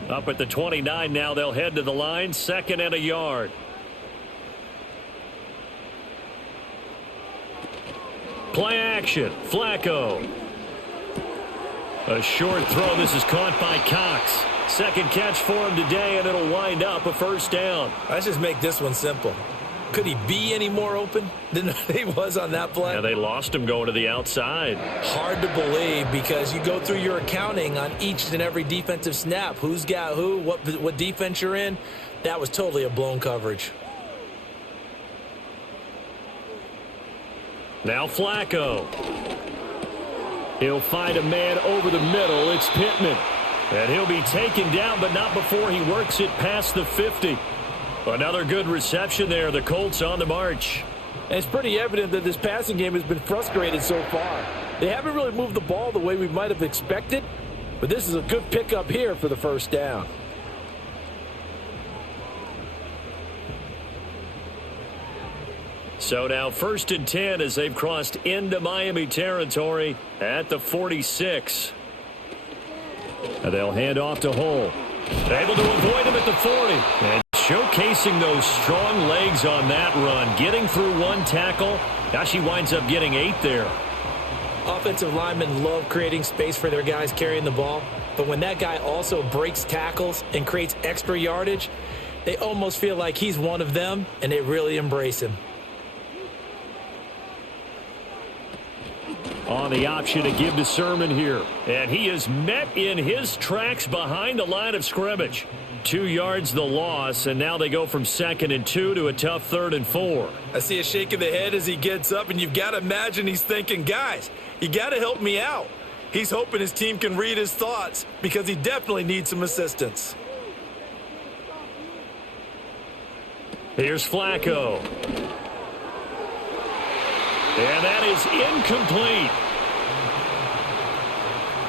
Up at the 29 now, they'll head to the line. 2nd and a yard. Play action. Flacco. A short throw. This is caught by Cox. 2nd catch for him today, and it'll wind up a 1st down. Let's just make this one simple. Could he be any more open than he was on that play? Yeah, they lost him going to the outside. Hard to believe because you go through your accounting on each and every defensive snap. Who's got who, what defense you're in. That was totally a blown coverage. Now Flacco. He'll find a man over the middle. It's Pittman. And he'll be taken down, but not before he works it past the 50. Another good reception there. The Colts on the march. And it's pretty evident that this passing game has been frustrated so far. They haven't really moved the ball the way we might have expected, but this is a good pickup here for the first down. So now 1st and 10 as they've crossed into Miami territory at the 46. And they'll hand off to Hull. Able to avoid him at the 40. And showcasing those strong legs on that run. Getting through one tackle. Now she winds up getting 8 there. Offensive linemen love creating space for their guys carrying the ball. But when that guy also breaks tackles and creates extra yardage, they almost feel like he's one of them, and they really embrace him. On the option to give to Sermon here. And he is met in his tracks behind the line of scrimmage. 2 yards the loss, and now they go from 2nd and 2 to a tough 3rd and 4. I see a shake of the head as he gets up, and you've got to imagine he's thinking, guys, you got to help me out. He's hoping his team can read his thoughts because he definitely needs some assistance. Here's Flacco. And that is incomplete.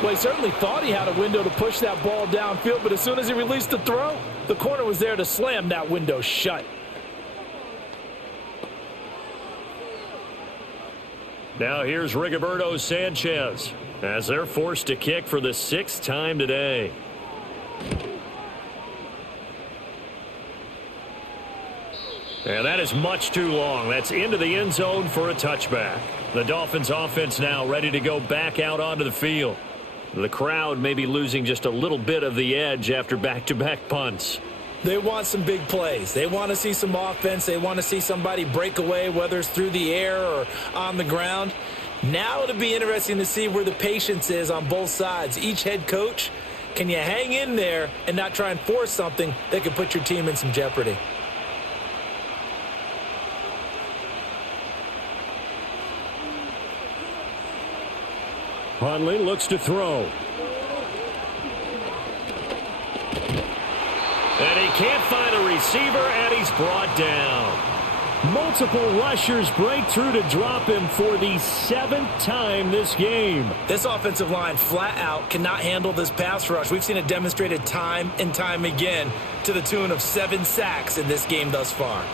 Well, he certainly thought he had a window to push that ball downfield, but as soon as he released the throw, the corner was there to slam that window shut. Now here's Rigoberto Sanchez as they're forced to kick for the 6th time today. And that is much too long. That's into the end zone for a touchback. The Dolphins offense now ready to go back out onto the field. The crowd may be losing just a little bit of the edge after back-to-back punts. They want some big plays. They want to see some offense. They want to see somebody break away, whether it's through the air or on the ground. Now it'll be interesting to see where the patience is on both sides. Each head coach, can you hang in there and not try and force something that could put your team in some jeopardy? Hundley looks to throw. And he can't find a receiver, and he's brought down. Multiple rushers break through to drop him for the 7th time this game. This offensive line flat out cannot handle this pass rush. We've seen it demonstrated time and time again to the tune of 7 sacks in this game thus far.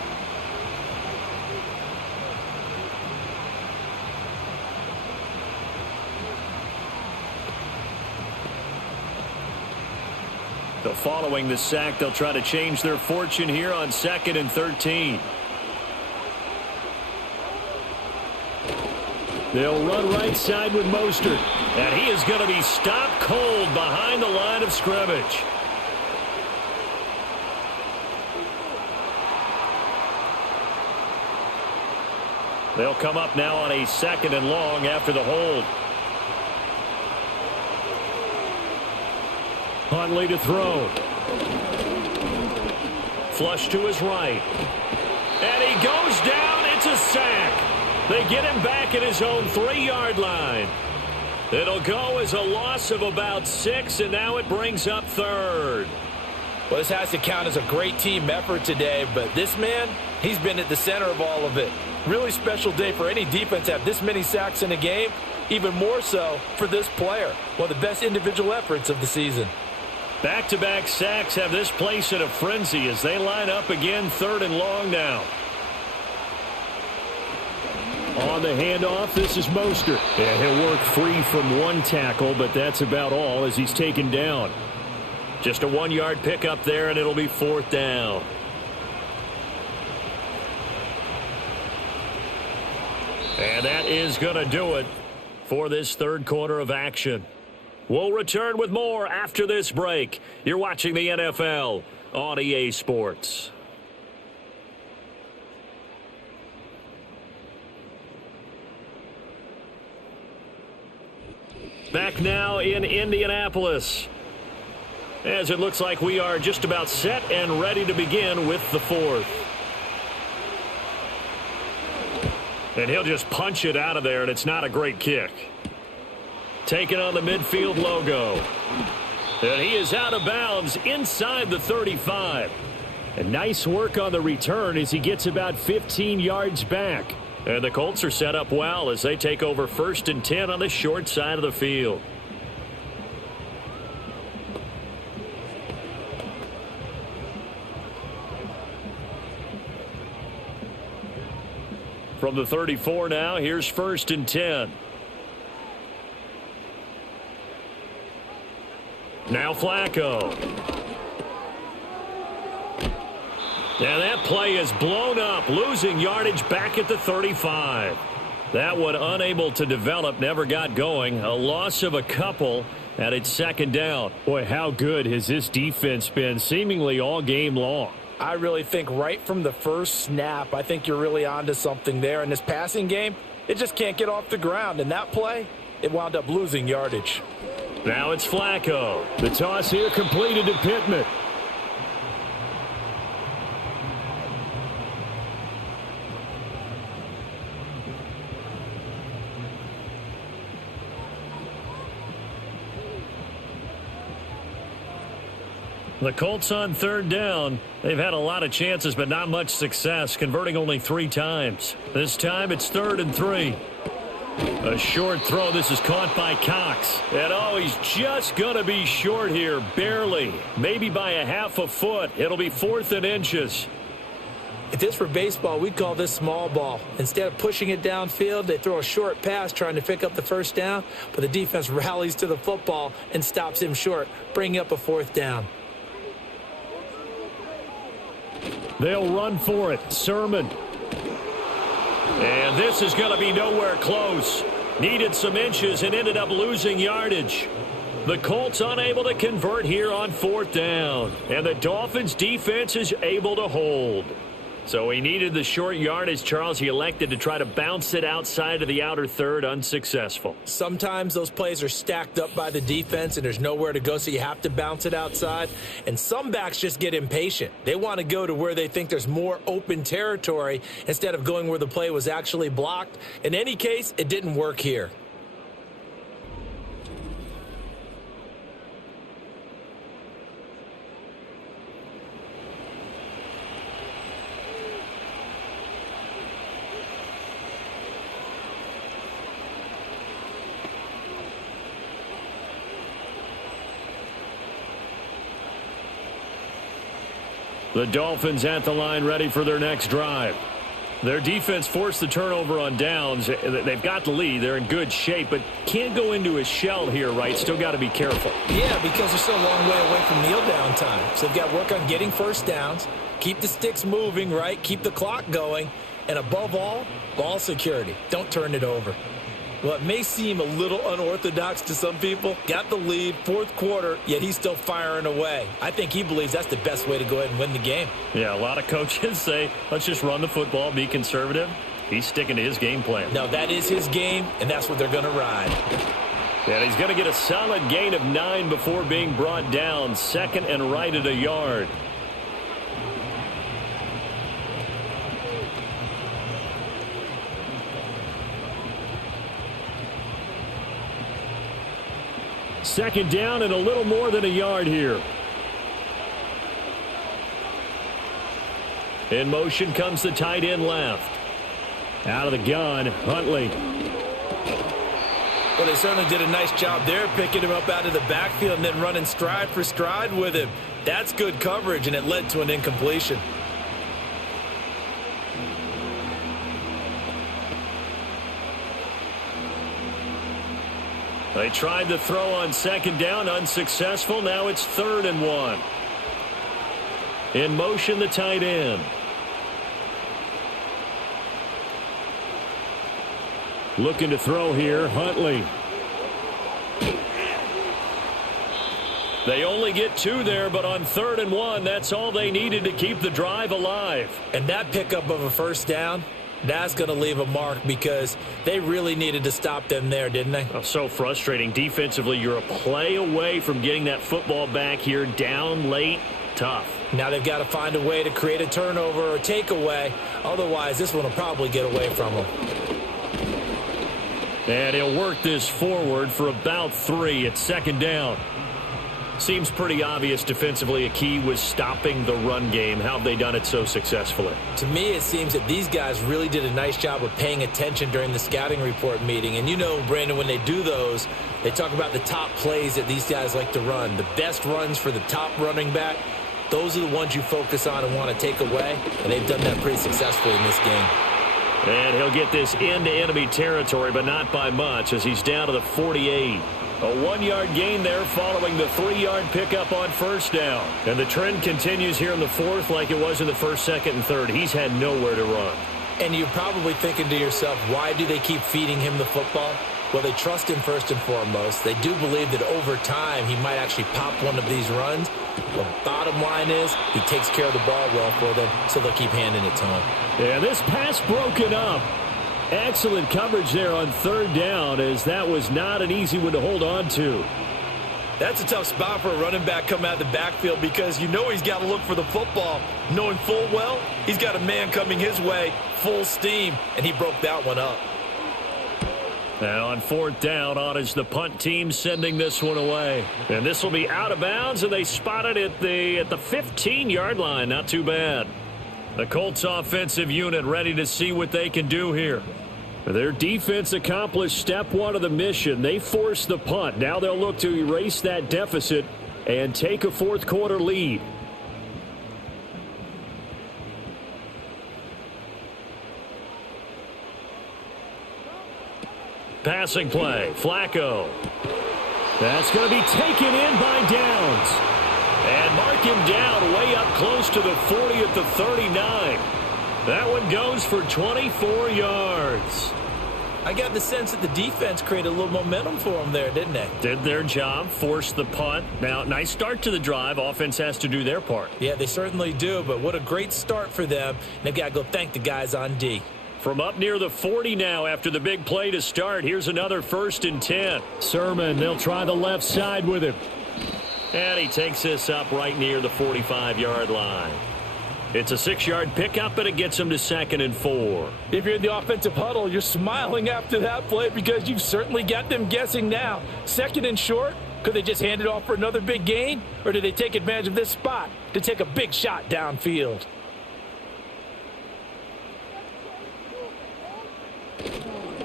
So following the sack, they'll try to change their fortune here on 2nd and 13. They'll run right side with Mostert. And he is going to be stopped cold behind the line of scrimmage. They'll come up now on a 2nd and long after the hold. Hundley to throw. Flush to his right. And he goes down. It's a sack. They get him back at his own 3-yard line. It'll go as a loss of about 6, and now it brings up 3rd. Well, this has to count as a great team effort today, but this man, he's been at the center of all of it. Really special day for any defense to have this many sacks in a game, even more so for this player. One of the best individual efforts of the season. Back-to-back sacks have this place in a frenzy as they line up again 3rd and long now. On the handoff, this is Mostert. And he'll work free from one tackle, but that's about all as he's taken down. Just a 1-yard pickup there, and it'll be 4th down. And that is going to do it for this 3rd quarter of action. We'll return with more after this break. You're watching the NFL on EA Sports. Back now in Indianapolis, as it looks like we are just about set and ready to begin with the 4th. And he'll just punch it out of there, and it's not a great kick. Taking on the midfield logo. And he is out of bounds inside the 35. And nice work on the return as he gets about 15 yards back. And the Colts are set up well as they take over 1st and 10 on the short side of the field. From the 34 now, here's 1st and 10. Now Flacco. And that play is blown up, losing yardage back at the 35. That one unable to develop, never got going. A loss of a couple, and it's 2nd down. Boy, how good has this defense been seemingly all game long? I really think right from the first snap, I think you're really onto something there. In this passing game, it just can't get off the ground. And that play, it wound up losing yardage. Now it's Flacco. The toss here completed to Pittman. The Colts on 3rd down. They've had a lot of chances, but not much success, converting only 3 times. This time it's 3rd and 3. A short throw. This is caught by Cox. And oh, he's just going to be short here, barely. Maybe by a half a foot. It'll be 4th and inches. If this were baseball, we'd call this small ball. Instead of pushing it downfield, they throw a short pass trying to pick up the 1st down, but the defense rallies to the football and stops him short, bringing up a 4th down. They'll run for it. Sermon. And this is going to be nowhere close. Needed some inches and ended up losing yardage. The Colts unable to convert here on 4th down. And the Dolphins defense is able to hold. So he needed the short yardage, Charles. He elected to try to bounce it outside of the outer third, unsuccessful. Sometimes those plays are stacked up by the defense and there's nowhere to go, so you have to bounce it outside. And some backs just get impatient. They want to go to where they think there's more open territory instead of going where the play was actually blocked. In any case, it didn't work here. The Dolphins at the line ready for their next drive. Their defense forced the turnover on downs. They've got the lead. They're in good shape, but can't go into a shell here, right? Still got to be careful. Yeah, because they're still a long way away from kneel down time. So they've got to work on getting first downs, keep the sticks moving, right? Keep the clock going. And above all, ball security. Don't turn it over. Well, it may seem a little unorthodox to some people. Got the lead, fourth quarter, yet he's still firing away. I think he believes that's the best way to go ahead and win the game. Yeah, a lot of coaches say, let's just run the football, be conservative. He's sticking to his game plan. No, that is his game, and that's what they're going to ride. And he's going to get a solid gain of 9 before being brought down. Second and right at a yard. Second down and a little more than a yard here. In motion comes the tight end left. Out of the gun, Huntley. Well, they certainly did a nice job there, picking him up out of the backfield and then running stride for stride with him. That's good coverage, and it led to an incompletion. They tried to throw on second down, unsuccessful. Now it's 3rd and 1. In motion, the tight end. Looking to throw here, Huntley. They only get 2 there, but on 3rd and 1, that's all they needed to keep the drive alive. And that pickup of a first down, that's going to leave a mark because they really needed to stop them there, didn't they? Oh, so frustrating. Defensively, you're a play away from getting that football back here. Down late, tough. Now they've got to find a way to create a turnover or takeaway. Otherwise, this one will probably get away from them. And he'll work this forward for about 3 at second down. Seems pretty obvious defensively a key was stopping the run game. How have they done it so successfully? To me, it seems that these guys really did a nice job of paying attention during the scouting report meeting. And you know, Brandon, when they do those, they talk about the top plays that these guys like to run. The best runs for the top running back, those are the ones you focus on and want to take away. And they've done that pretty successfully in this game. And he'll get this into enemy territory, but not by much as he's down to the 48. A 1-yard gain there following the 3-yard pickup on first down. And the trend continues here in the fourth like it was in the first, second, and third. He's had nowhere to run. And you're probably thinking to yourself, why do they keep feeding him the football? Well, they trust him first and foremost. They do believe that over time he might actually pop one of these runs. The bottom line is he takes care of the ball well for them, so they'll keep handing it to him. Yeah, this pass broken up. Excellent coverage there on third down, as that was not an easy one to hold on to. That's a tough spot for a running back coming out of the backfield because you know he's got to look for the football, knowing full well he's got a man coming his way, full steam, and he broke that one up. And on fourth down, on is the punt team sending this one away. And this will be out of bounds, and they spot it at the 15-yard line. Not too bad. The Colts offensive unit ready to see what they can do here. Their defense accomplished step one of the mission. They forced the punt. Now they'll look to erase that deficit and take a fourth quarter lead. Passing play, Flacco. That's going to be taken in by Downs. And mark him down way up close to the 40 at the 39. That one goes for 24 yards. I got the sense that the defense created a little momentum for them there, didn't they? Did their job, forced the punt. Now, nice start to the drive. Offense has to do their part. Yeah, they certainly do, but what a great start for them. They've got to go thank the guys on D. From up near the 40 now after the big play to start. Here's another 1st and 10. Sermon, they'll try the left side with him. And he takes this up right near the 45-yard line. It's a 6-yard pickup, and it gets him to 2nd and 4. If you're in the offensive huddle, you're smiling after that play because you've certainly got them guessing now. 2nd and short, could they just hand it off for another big gain? Or do they take advantage of this spot to take a big shot downfield?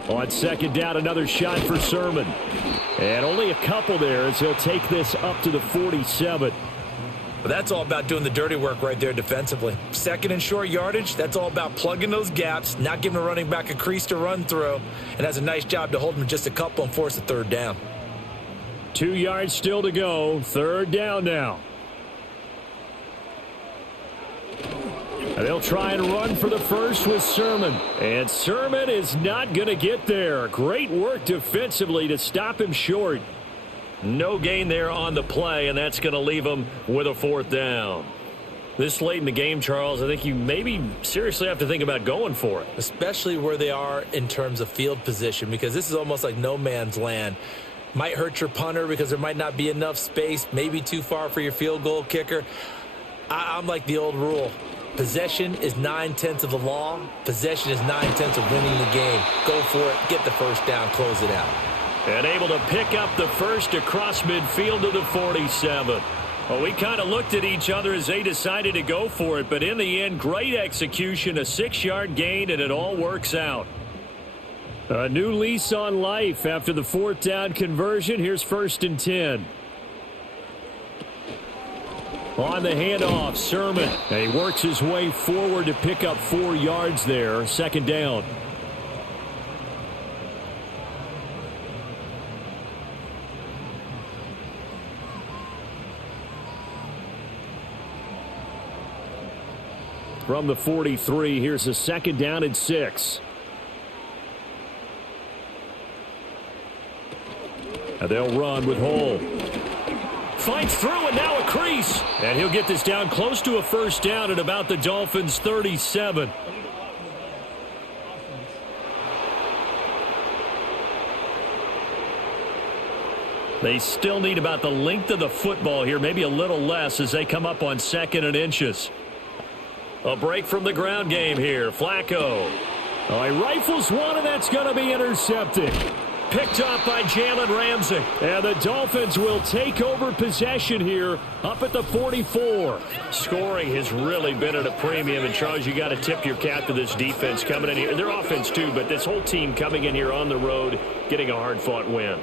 On 2nd down, another shot for Sermon. And only a couple there as he'll take this up to the 47. But that's all about doing the dirty work right there defensively. 2nd and short yardage, that's all about plugging those gaps, not giving a running back a crease to run through, and has a nice job to hold him just a couple and force a 3rd down. 2 yards still to go. 3rd down now. And they'll try and run for the first with Sermon. And Sermon is not going to get there. Great work defensively to stop him short. No gain there on the play, and that's going to leave him with a 4th down. This late in the game, Charles, I think you maybe seriously have to think about going for it. Especially where they are in terms of field position, because this is almost like no man's land. Might hurt your punter because there might not be enough space, maybe too far for your field goal kicker. I'm like the old rule. Possession is 9/10 of the law. Possession is 9/10 of winning the game. Go for it. Get the first down. Close it out. And able to pick up the first across midfield to the 47. Well, we kind of looked at each other as they decided to go for it. But in the end, great execution, a 6-yard gain, and it all works out. A new lease on life after the 4th down conversion. Here's 1st and 10. On the handoff, Sermon. And he works his way forward to pick up 4 yards there. 2nd down. From the 43, here's a 2nd down and 6. And they'll run with Hole. Fights through, and now a crease. And he'll get this down close to a 1st down at about the Dolphins' 37. They still need about the length of the football here, maybe a little less as they come up on 2nd and inches. A break from the ground game here. Flacco. Oh, he rifles one, and that's going to be intercepted. Picked off by Jalen Ramsey. And the Dolphins will take over possession here up at the 44. Scoring has really been at a premium. And, Charles, you got to tip your cap to this defense coming in here. Their offense, too, but this whole team coming in here on the road, getting a hard-fought win.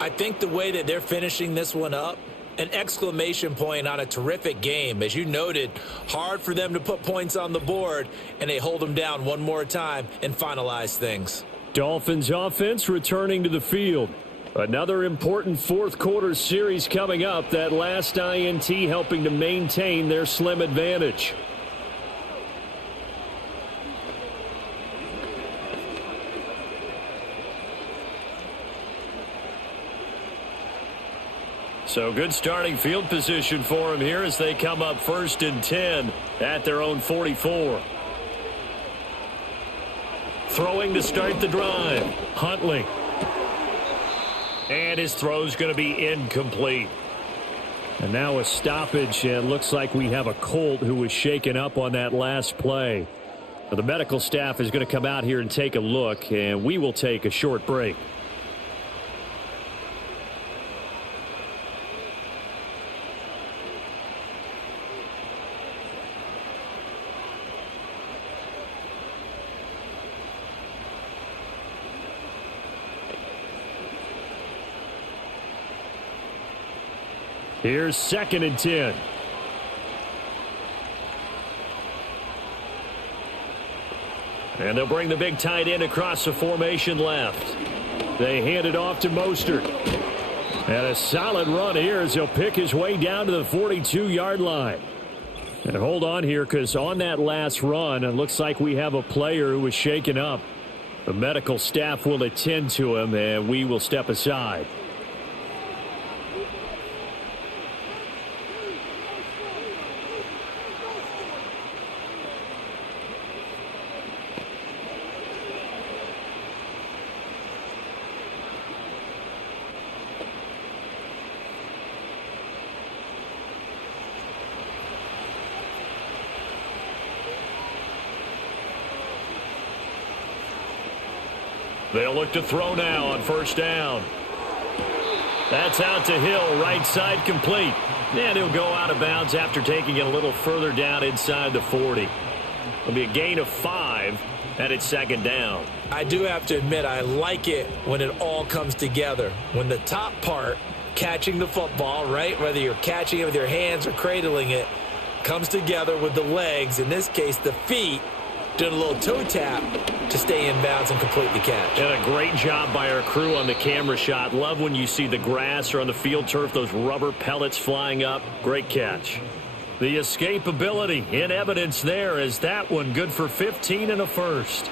I think the way that they're finishing this one up, an exclamation point on a terrific game. As you noted, hard for them to put points on the board, and they hold them down one more time and finalize things. Dolphins offense returning to the field. Another important fourth-quarter series coming up. That last INT helping to maintain their slim advantage. So good starting field position for them here as they come up 1st and 10 at their own 44. Throwing to start the drive. Huntley. And his throw's going to be incomplete. And now a stoppage, and looks like we have a Colt who was shaken up on that last play. The medical staff is going to come out here and take a look, and we will take a short break. Here's 2nd and 10. And they'll bring the big tight end across the formation left. They hand it off to Mostert. And a solid run here as he'll pick his way down to the 42-yard line. And hold on here, because on that last run, it looks like we have a player who was shaken up. The medical staff will attend to him, and we will step aside. They'll look to throw now on 1st down. That's out to Hill, right side complete. And he'll go out of bounds after taking it a little further down inside the 40. It'll be a gain of 5, and it's 2nd down. I do have to admit, I like it when it all comes together. When the top part, catching the football, right, whether you're catching it with your hands or cradling it, comes together with the legs, in this case the feet, doing a little toe tap to stay in bounds and complete the catch. And a great job by our crew on the camera shot. Love when you see the grass or on the field turf, those rubber pellets flying up. Great catch. The escapability in evidence there as that one good for 15 and a first.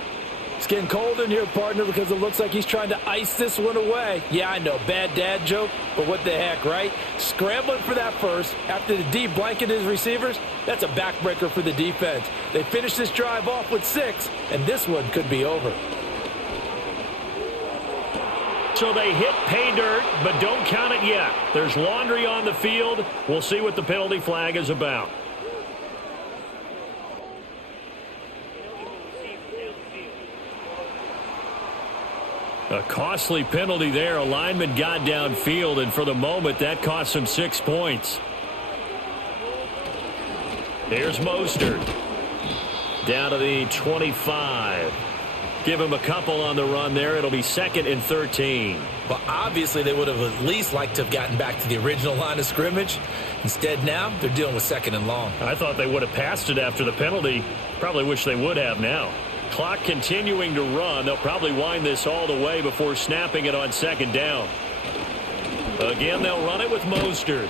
It's getting cold in here, partner, because it looks like he's trying to ice this one away. Yeah, I know, bad dad joke, but what the heck, right? Scrambling for that first after the D blanketed his receivers. That's a backbreaker for the defense. They finished this drive off with 6, and this one could be over. So they hit pay dirt, but don't count it yet. There's laundry on the field. We'll see what the penalty flag is about. A costly penalty there. A lineman got downfield, and for the moment, that cost him 6 points. Here's Mostert. Down to the 25. Give him a couple on the run there. It'll be 2nd and 13. But obviously, they would have at least liked to have gotten back to the original line of scrimmage. Instead, now, they're dealing with 2nd and long. I thought they would have passed it after the penalty. Probably wish they would have now. Clock continuing to run. They'll probably wind this all the way before snapping it on 2nd down. Again, they'll run it with Mostert.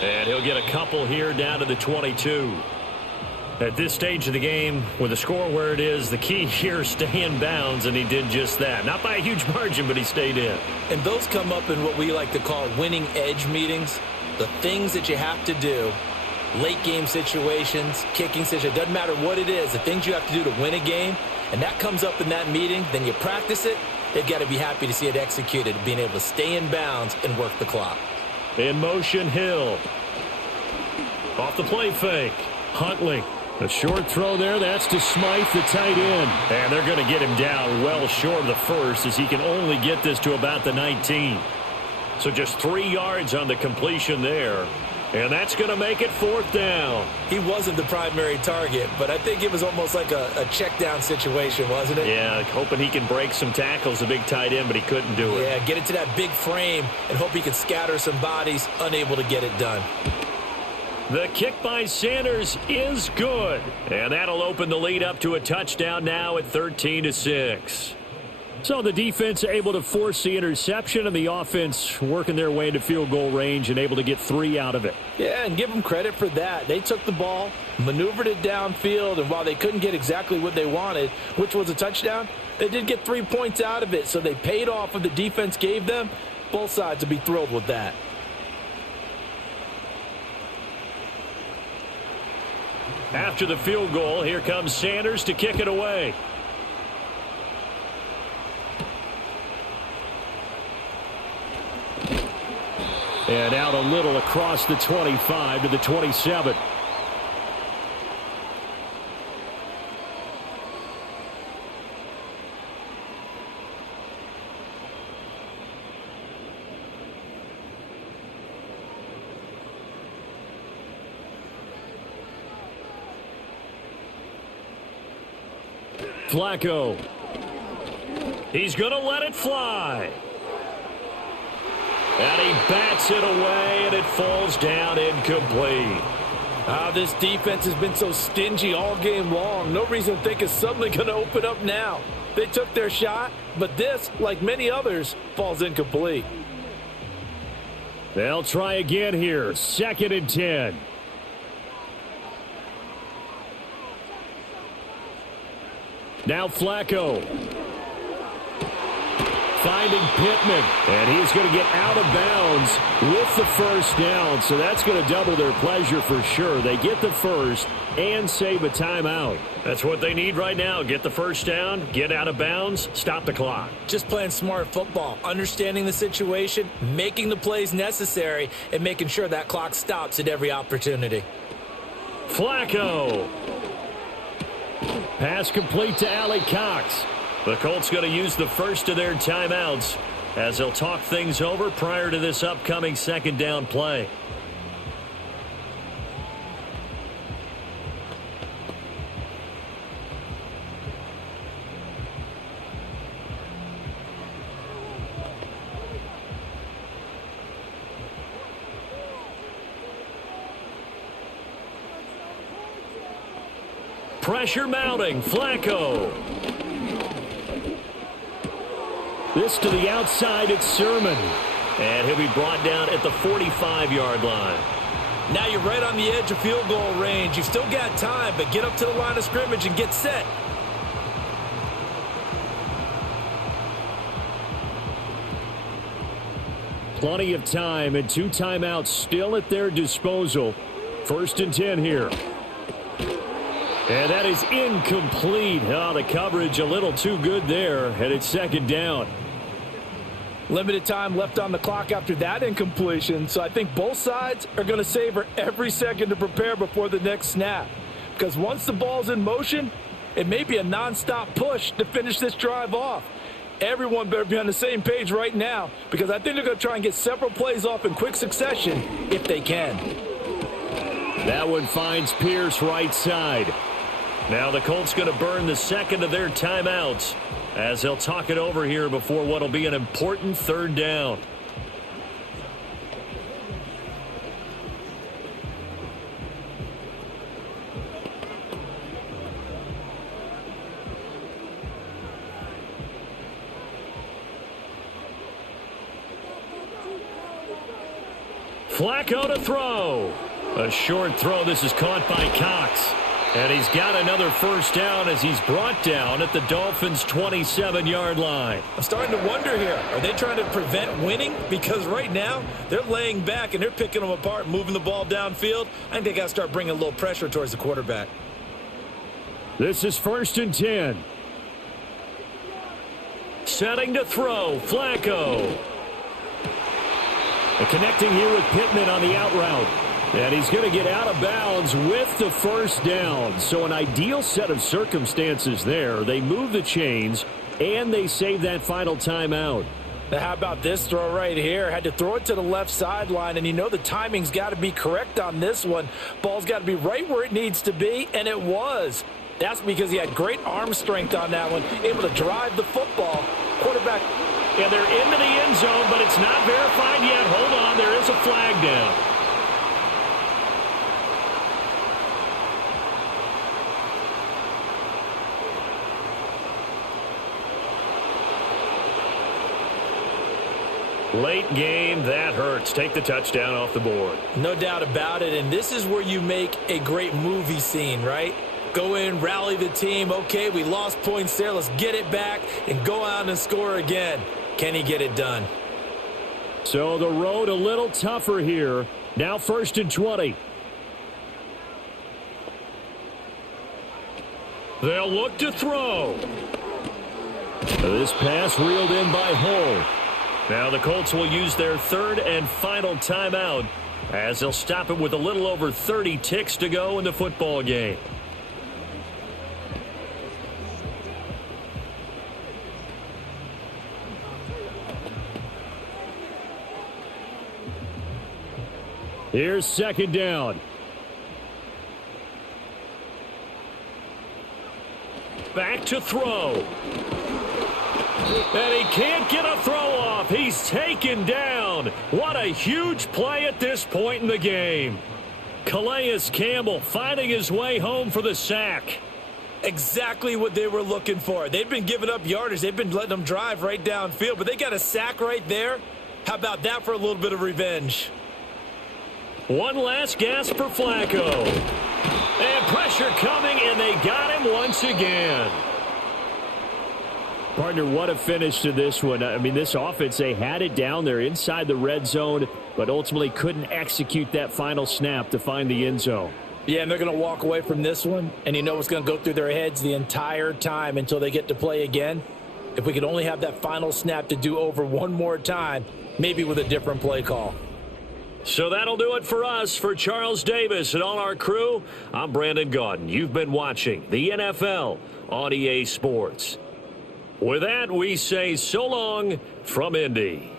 And he'll get a couple here down to the 22. At this stage of the game, with the score where it is, the key here is stay in bounds, and he did just that. Not by a huge margin, but he stayed in. And those come up in what we like to call winning edge meetings. The things that you have to do, late game situations, kicking situations, doesn't matter what it is, the things you have to do to win a game, and that comes up in that meeting, then you practice it, they've got to be happy to see it executed, being able to stay in bounds and work the clock. In motion, Hill. Off the play fake. Huntley. A short throw there. That's to Smythe, the tight end. And they're going to get him down well short of the first as he can only get this to about the 19. So just 3 yards on the completion there. And that's going to make it 4th down. He wasn't the primary target, but I think it was almost like a check down situation, wasn't it? Yeah, hoping he can break some tackles, a big tight end, but he couldn't do it. Yeah, get it to that big frame and hope he can scatter some bodies, unable to get it done. The kick by Sanders is good. And that'll open the lead up to a touchdown now at 13-6. So the defense able to force the interception, and the offense working their way into field goal range and able to get 3 out of it. Yeah, and give them credit for that. They took the ball, maneuvered it downfield, and while they couldn't get exactly what they wanted, which was a touchdown, they did get 3 points out of it, so they paid off what the defense gave them. Both sides will be thrilled with that. After the field goal, here comes Sanders to kick it away. And out a little across the 25 to the 27. Flacco. He's going to let it fly. And he bats it away, and it falls down incomplete. This defense has been so stingy all game long. No reason to think it's suddenly going to open up now. They took their shot, but this, like many others, falls incomplete. They'll try again here. 2nd and 10. Now Flacco. Finding Pittman, and he's going to get out of bounds with the first down, so that's going to double their pleasure for sure. They get the first and save a timeout. That's what they need right now. Get the first down, get out of bounds, stop the clock. Just playing smart football, understanding the situation, making the plays necessary, and making sure that clock stops at every opportunity. Flacco. Pass complete to Allie Cox. The Colts going to use the first of their timeouts as they'll talk things over prior to this upcoming 2nd down play. Pressure mounting. Flacco. This to the outside, it's Sermon. And he'll be brought down at the 45-yard line. Now you're right on the edge of field goal range. You've still got time, but get up to the line of scrimmage and get set. Plenty of time and 2 timeouts still at their disposal. 1st and 10 here. And that is incomplete. The coverage a little too good there, and it's 2nd down. Limited time left on the clock after that incompletion, so I think both sides are going to savor every second to prepare before the next snap. Because once the ball's in motion, it may be a nonstop push to finish this drive off. Everyone better be on the same page right now, because I think they're going to try and get several plays off in quick succession if they can. That one finds Pierce right side. Now the Colts going to burn the 2nd of their timeouts as they'll talk it over here before what will be an important 3rd down. Flacco to throw. A short throw. This is caught by Cox. And he's got another first down as he's brought down at the Dolphins' 27-yard line. I'm starting to wonder here. Are they trying to prevent winning? Because right now, they're laying back and they're picking them apart, moving the ball downfield. I think they got to start bringing a little pressure towards the quarterback. This is 1st and 10. Setting to throw. Flacco. And connecting here with Pittman on the out route. And he's going to get out of bounds with the first down. So an ideal set of circumstances there. They move the chains, and they save that final timeout. Now, how about this throw right here? Had to throw it to the left sideline, and you know the timing's got to be correct on this one. Ball's got to be right where it needs to be, and it was. That's because he had great arm strength on that one, able to drive the football. Quarterback. Yeah, they're into the end zone, but it's not verified yet. Hold on, there is a flag down. Late game, that hurts. Take the touchdown off the board. No doubt about it, and this is where you make a great movie scene, right? Go in, rally the team. Okay, we lost points there. Let's get it back and go out and score again. Can he get it done? So the road a little tougher here. Now 1st and 20. They'll look to throw. This pass reeled in by Hull. Now the Colts will use their third and final timeout as they'll stop it with a little over 30 ticks to go in the football game. Here's 2nd down. Back to throw. And he can't get a throw off. He's taken down. What a huge play at this point in the game. Calais Campbell finding his way home for the sack. Exactly what they were looking for. They've been giving up yardage. They've been letting them drive right downfield, but they got a sack right there. How about that for a little bit of revenge? One last gasp for Flacco. And pressure coming, and they got him once again. Partner, what a finish to this one. I mean, this offense, they had it down there inside the red zone, but ultimately couldn't execute that final snap to find the end zone. Yeah, and they're going to walk away from this one, and you know what's going to go through their heads the entire time until they get to play again? If we could only have that final snap to do over one more time, maybe with a different play call. So that'll do it for us. For Charles Davis and all our crew, I'm Brandon Gaudin. You've been watching the NFL on EA Sports. With that, we say so long from Indy.